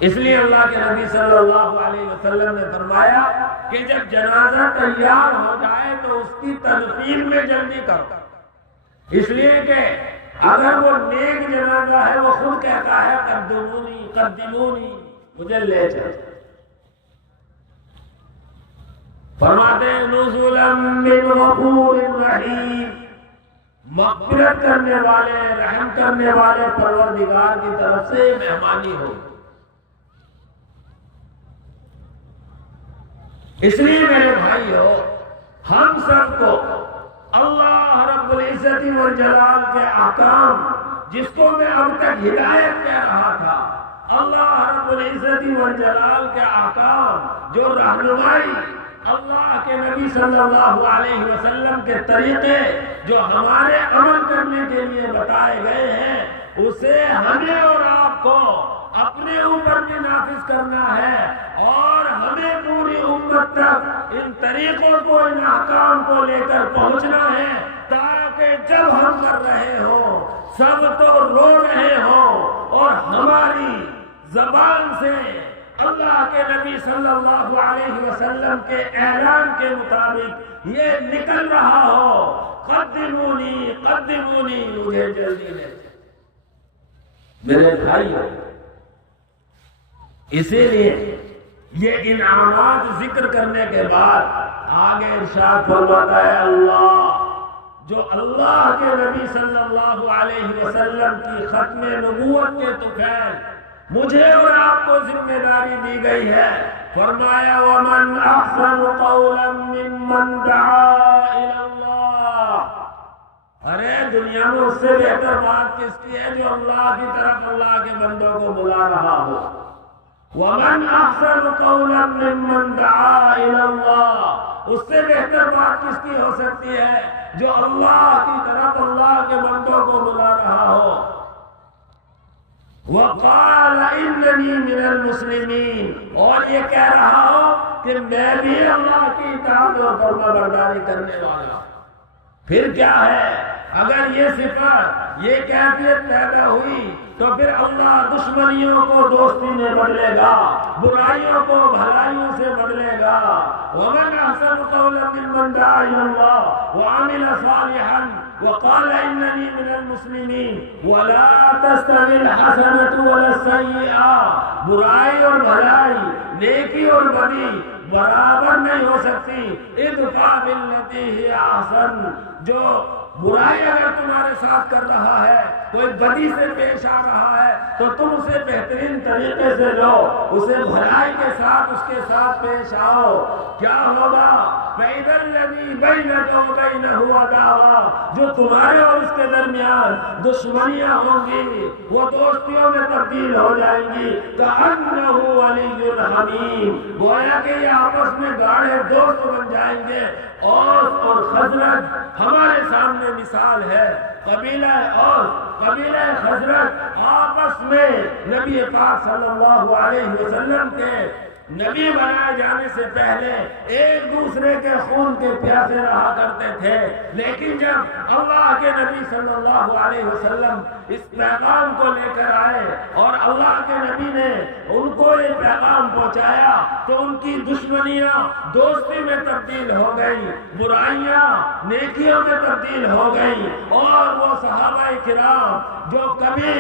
اس لیے اللہ کے نبی صلی اللہ علیہ وسلم نے فرمایا کہ جب جنازہ تیار ہو جائے تو اس کی تدفین میں جلدی کرو، اس لیے کہ اگر وہ نیک جنازہ ہے وہ خود کہتا ہے قدمونی قدمونی، مجھے لے چلو۔ فرماتے ہیں نزلا من غفور رحیم، مغفرت کرنے والے، رحم کرنے والے پروردگار کی طرف سے مہمانی ہو۔ اس لیے میرے بھائیو، ہم سب کو اللہ رب العزت والجلال کے احکام، جس کو میں اب تک ہدایت کہہ رہا تھا، اللہ رب العزت والجلال کے احکام جو رہنمائی اللہ کے نبی صلی اللہ علیہ وسلم کے طریقے جو ہمارے عمل کرنے کے لیے بتائے گئے ہیں، اسے ہمیں اور آپ کو اپنے اوپر بھی نافذ کرنا ہے، اور ہمیں پوری امت تک ان طریقوں کو، ان احکام کو لے کر پہنچنا ہے، تاکہ جب ہم کر رہے ہوں سب تو رو رہے ہوں اور ہماری زبان سے اللہ کے نبی صلی اللہ علیہ وسلم کے اعلان کے مطابق یہ نکل رہا ہو قدمونی قدمونی، مجھے جلدی لے۔ میرے بھائی، اسی لیے یہ انعامات ذکر کرنے کے بعد آگے ارشاد فرماتا ہے اللہ، جو اللہ کے نبی صلی اللہ علیہ وسلم کی ختم نبوت کے طفیل مجھے اور آپ کو ذمہ داری دی گئی ہے، فرمایا وَمَنْ أَحْسَنُ قَوْلًا مِّمَّنْ دَعَا إِلَى اللَّهِ۔ ارے دنیا میں اس سے بہتر بات کس کی ہے جو اللہ کی طرف اللہ کے بندوں کو بلا رہا ہو۔ وَمَنْ أَحْسَنُ قَوْلًا مِّمَّنْ دَعَا إِلَى اللَّهِ، اس سے بہتر بات کس کی ہو سکتی ہے جو اللہ کی طرف اللہ کے بندوں کو بلا رہا ہو۔ وَقَالَ إِنَّنِي مِنَ الْمُسْلِمِينَ، اور یہ کہہ رہا ہو کہ میں بھی اللہ کی اطاعت اور فرما برداری کرنے والا۔ پھر کیا ہے؟ اگر یہ صفت، یہ کیفیت پیدا ہوئی تو پھر اللہ دشمنیوں کو دوستی میں بدلے گا، برائیوں کو بھلائیوں سے بدلے گا۔ وَمَنْ أَحْسَنُ قَوْلًا مِّمَّنْ دَعَا إِلَى اللَّهِ وَعَمِلَ صَالِحًا وَقَالَ إِنَّنِي مِنَ الْمُسْلِمِينَ وَلَا تَسْتَوِي الْحَسَنَةُ وَلَا السَّيِّئَةُ، برائی اور بھلائی، نیکی اور بدی برابر نہیں ہو سکتی۔ ادفع بالتی ہی احسن، جو برائی اگر تمہارے ساتھ کر رہا ہے، کوئی بدی سے پیش آ رہا ہے تو تم اسے بہترین طریقے سے لو، اسے بھلائی کے ساتھ اس کے ساتھ پیش آؤ۔ کیا ہوگا؟ فَإِذَا الَّذِي بَيْنَكَ وَبَيْنَهُ عَدَاوَةٌ، جو تمہارے اور اس کے درمیان دشمنیاں ہوں گی وہ دوستیوں میں تبدیل ہو جائیں گی۔ كَأَنَّهُ وَلِيٌّ حَمِيمٌ، گویا کہ یہ آپس میں گاڑھے دوست بن جائیں گے۔ اوس اور خزرج ہمارے سامنے مثال ہے۔ قبیلہ اوس، قبیلہ خزرج آپس میں نبی پاک صلی اللہ علیہ وسلم کے نبی بنائے جانے سے پہلے ایک دوسرے کے خون کے پیاسے رہا کرتے تھے، لیکن جب اللہ کے نبی صلی اللہ علیہ وسلم اس پیغام کو لے کر آئے اور اللہ کے نبی نے ان کو یہ پیغام پہنچایا تو ان کی دشمنیاں دوستی میں تبدیل ہو گئی، برائیاں نیکیوں میں تبدیل ہو گئی، اور وہ صحابہ کرام جو کبھی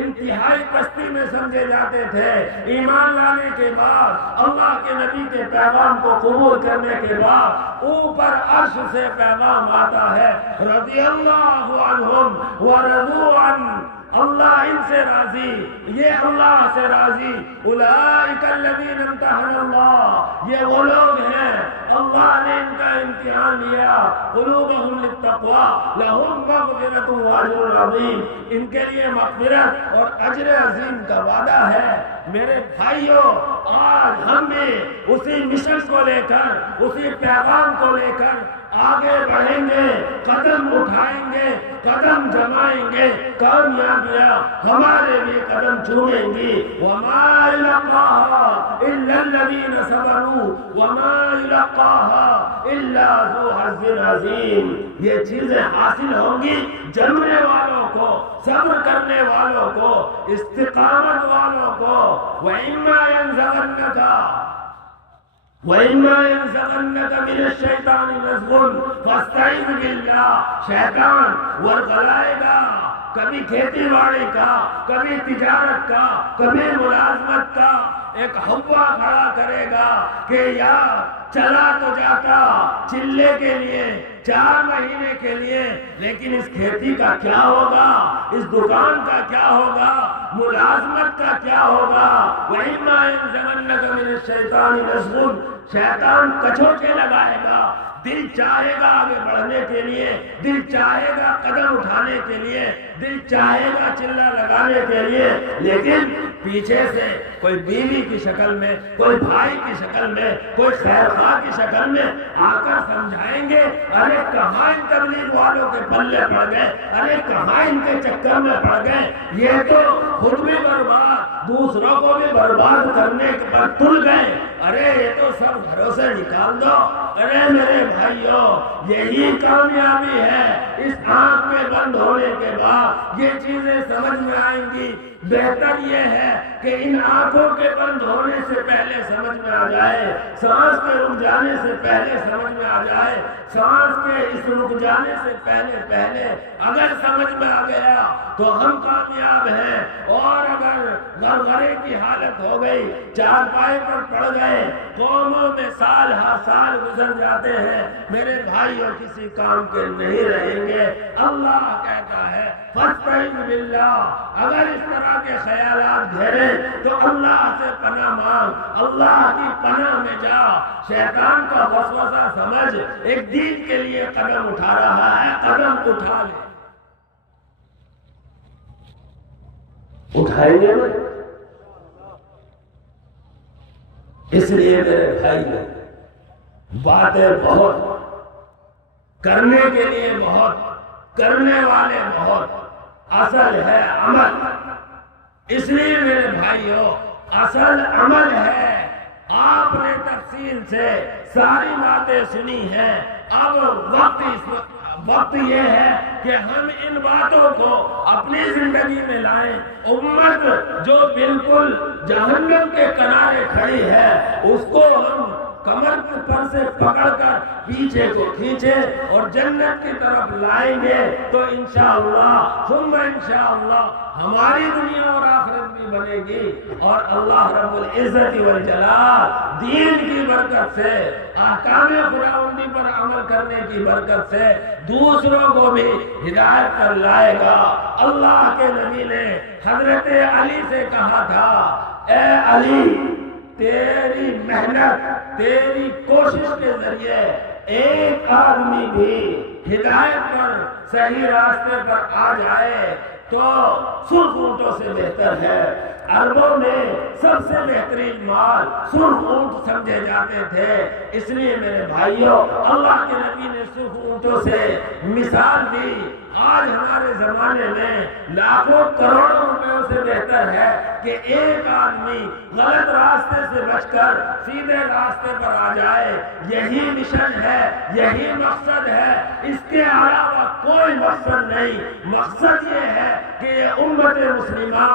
انتہائی پستی میں سمجھے جاتے تھے، ایمان لانے کے بعد اللہ کے نبی کے پیغام کو قبول کرنے کے بعد اوپر عرش سے پیغام آتا ہے رضی اللہ عنہم ورضوا عنہ، اللہ ان سے راضی، یہ اللہ سے راضی۔ اولئک الذین امتحن اللہ، یہ وہ لوگ ہیں اللہ نے ان کا امتحان لیا۔ قلوبہم للتقوی لہم مغفرۃ واجر عظیم، ان کے لیے مغفرت اور اجر عظیم کا وعدہ ہے۔ میرے بھائیوں، آج ہم بھی اسی مشن کو لے کر، اسی پیغام کو لے کر آگے بڑھیں گے، قدم اٹھائیں گے، قدم جمائیں گے، کامیابیاں ہمارے بھی قدم چومیں گی۔ وَمَا يُلَقَّاهَا إِلَّا الَّذِينَ صَبَرُوا وَمَا يُلَقَّاهَا إِلَّا ذُو حَظٍّ عَظِيمٍ، یہ چیزیں حاصل ہوں گی جمنے والوں کو، صبر کرنے والوں کو، استقامت والوں کو۔ وَإِمَّا يَنزَغَنَّكَ وَإِمَّا يَنزَغَنَّكَ مِنَ الشَّيْطَانِ نَزْغٌ فَاسْتَعِذْ بِاللَّهِ، شیطان ورغلائے گا، کبھی کھیتی باڑی کا، کبھی تجارت کا، کبھی ملازمت کا ایک ہوا کھڑا کرے گا کہ یار چلا تو جاتا چلے کے لیے 4 مہینے کے لیے، لیکن اس کھیتی کا کیا ہوگا، اس دکان کا کیا ہوگا، ملازمت کا کیا ہوگا۔ وَإِمَّا يَنزَغَنَّكَ مِنَ الشَّيْطَانِ نَزْغٌ، شیطان کچوٹے لگائے گا، دل چاہے گا آگے بڑھنے کے لیے، دل چاہے گا قدم اٹھانے کے لیے، دل چاہے گا چلا لگانے کے لیے، لیکن پیچھے سے کوئی بیوی کی شکل میں، کوئی بھائی کی شکل میں، کوئی خیر خواہ کی شکل میں آ کر سمجھائیں گے ارے کہاں ان تبلیغ والوں کے پلے پڑ گئے، ارے کہاں ان کے چکر میں پڑ گئے، یہ تو خود بھی برباد، دوسروں کو بھی برباد کرنے پر تل گئے، ارے یہ تو سب گھروں سے نکال دو۔ ارے میرے بھائیوں، یہی کامیابی ہے۔ اس آنکھ میں بند ہونے کے بعد یہ چیزیں سمجھ میں آئیں گی۔ بہتر یہ ہے کہ ان آنکھوں کے بند ہونے سے پہلے سمجھ میں آ جائے، سانس کے رک جانے سے پہلے سمجھ میں آ جائے، سانس کے اس رک جانے سے پہلے اگر سمجھ میں آ گیا تو ہم کامیاب ہیں، اور اگر غرغرے کی حالت ہو گئی، چارپائی پر پڑ گئے، قوموں میں سال ہر سال گزر جاتے ہیں، میرے بھائیوں کسی کام کے نہیں رہیں گے۔ اللہ کہتا ہے فاستعن باللہ، اگر اس طرح کے خیالات گھیریں تو اللہ سے پناہ مانگ، اللہ کی پناہ میں جا۔ شیطان کا وسوسہ سمجھ، ایک دین کے لیے قدم اٹھا رہا ہے، قدم اٹھا لے۔ اٹھائیں گے نا؟ اس لیے میرے بھائی باتیں بہت، کرنے کے لیے بہت، کرنے والے بہت، اصل ہے عمل۔ اس لیے میرے بھائیوں اصل عمل ہے۔ آپ نے تفصیل سے ساری باتیں سنی ہیں، اب وقت یہ ہے کہ ہم ان باتوں کو اپنی زندگی میں لائیں۔ امت جو بالکل جہنم کے کنارے کھڑی ہے، اس کو ہم کمر پر سے پکڑ کر پیچھے کو کھینچے اور جنت کی طرف لائیں گے تو انشاءاللہ ثم انشاءاللہ ہماری دنیا اور آخرت بھی بنے گی، اور اللہ رب العزت والجلال دین کی برکت سے، احکام خداوندی پر عمل کرنے کی برکت سے دوسروں کو بھی ہدایت پر لائے گا۔ اللہ کے نبی نے حضرت علی سے کہا تھا، اے علی، تیری محنت، تیری کوشش کے ذریعے ایک آدمی بھی ہدایت پر، صحیح راستے پر آ جائے تو سرخ اونٹوں سے بہتر ہے۔ عربوں میں سب سے بہترین مال سرخ اونٹ سمجھے جاتے تھے، اس لیے میرے بھائیوں اللہ کے نبی نے سرخ اونٹوں سے مثال دی۔ آج ہمارے زمانے میں لاکھوں کروڑوں روپیوں سے بہتر ہے کہ ایک آدمی غلط راستے سے بچ کر سیدھے راستے پر آ جائے۔ یہی مشن ہے، یہی مقصد ہے، اس کے علاوہ کوئی مقصد نہیں۔ مقصد یہ ہے کہ یہ امت مسلمہ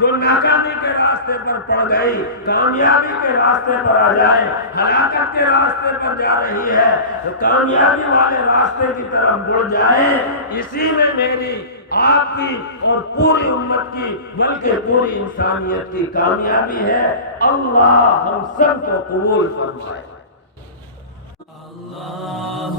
جو ناکامی کے راستے پر پڑ گئی، کامیابی کے راستے پر آ جائے، ہلاکت کے راستے پر جا رہی ہے تو کامیابی والے راستے کی طرف مڑ جائے۔ اسی میں میری، آپ کی اور پوری امت کی بلکہ پوری انسانیت کی کامیابی ہے۔ اللہ ہم سب کو قبول فرمائے۔ اللہ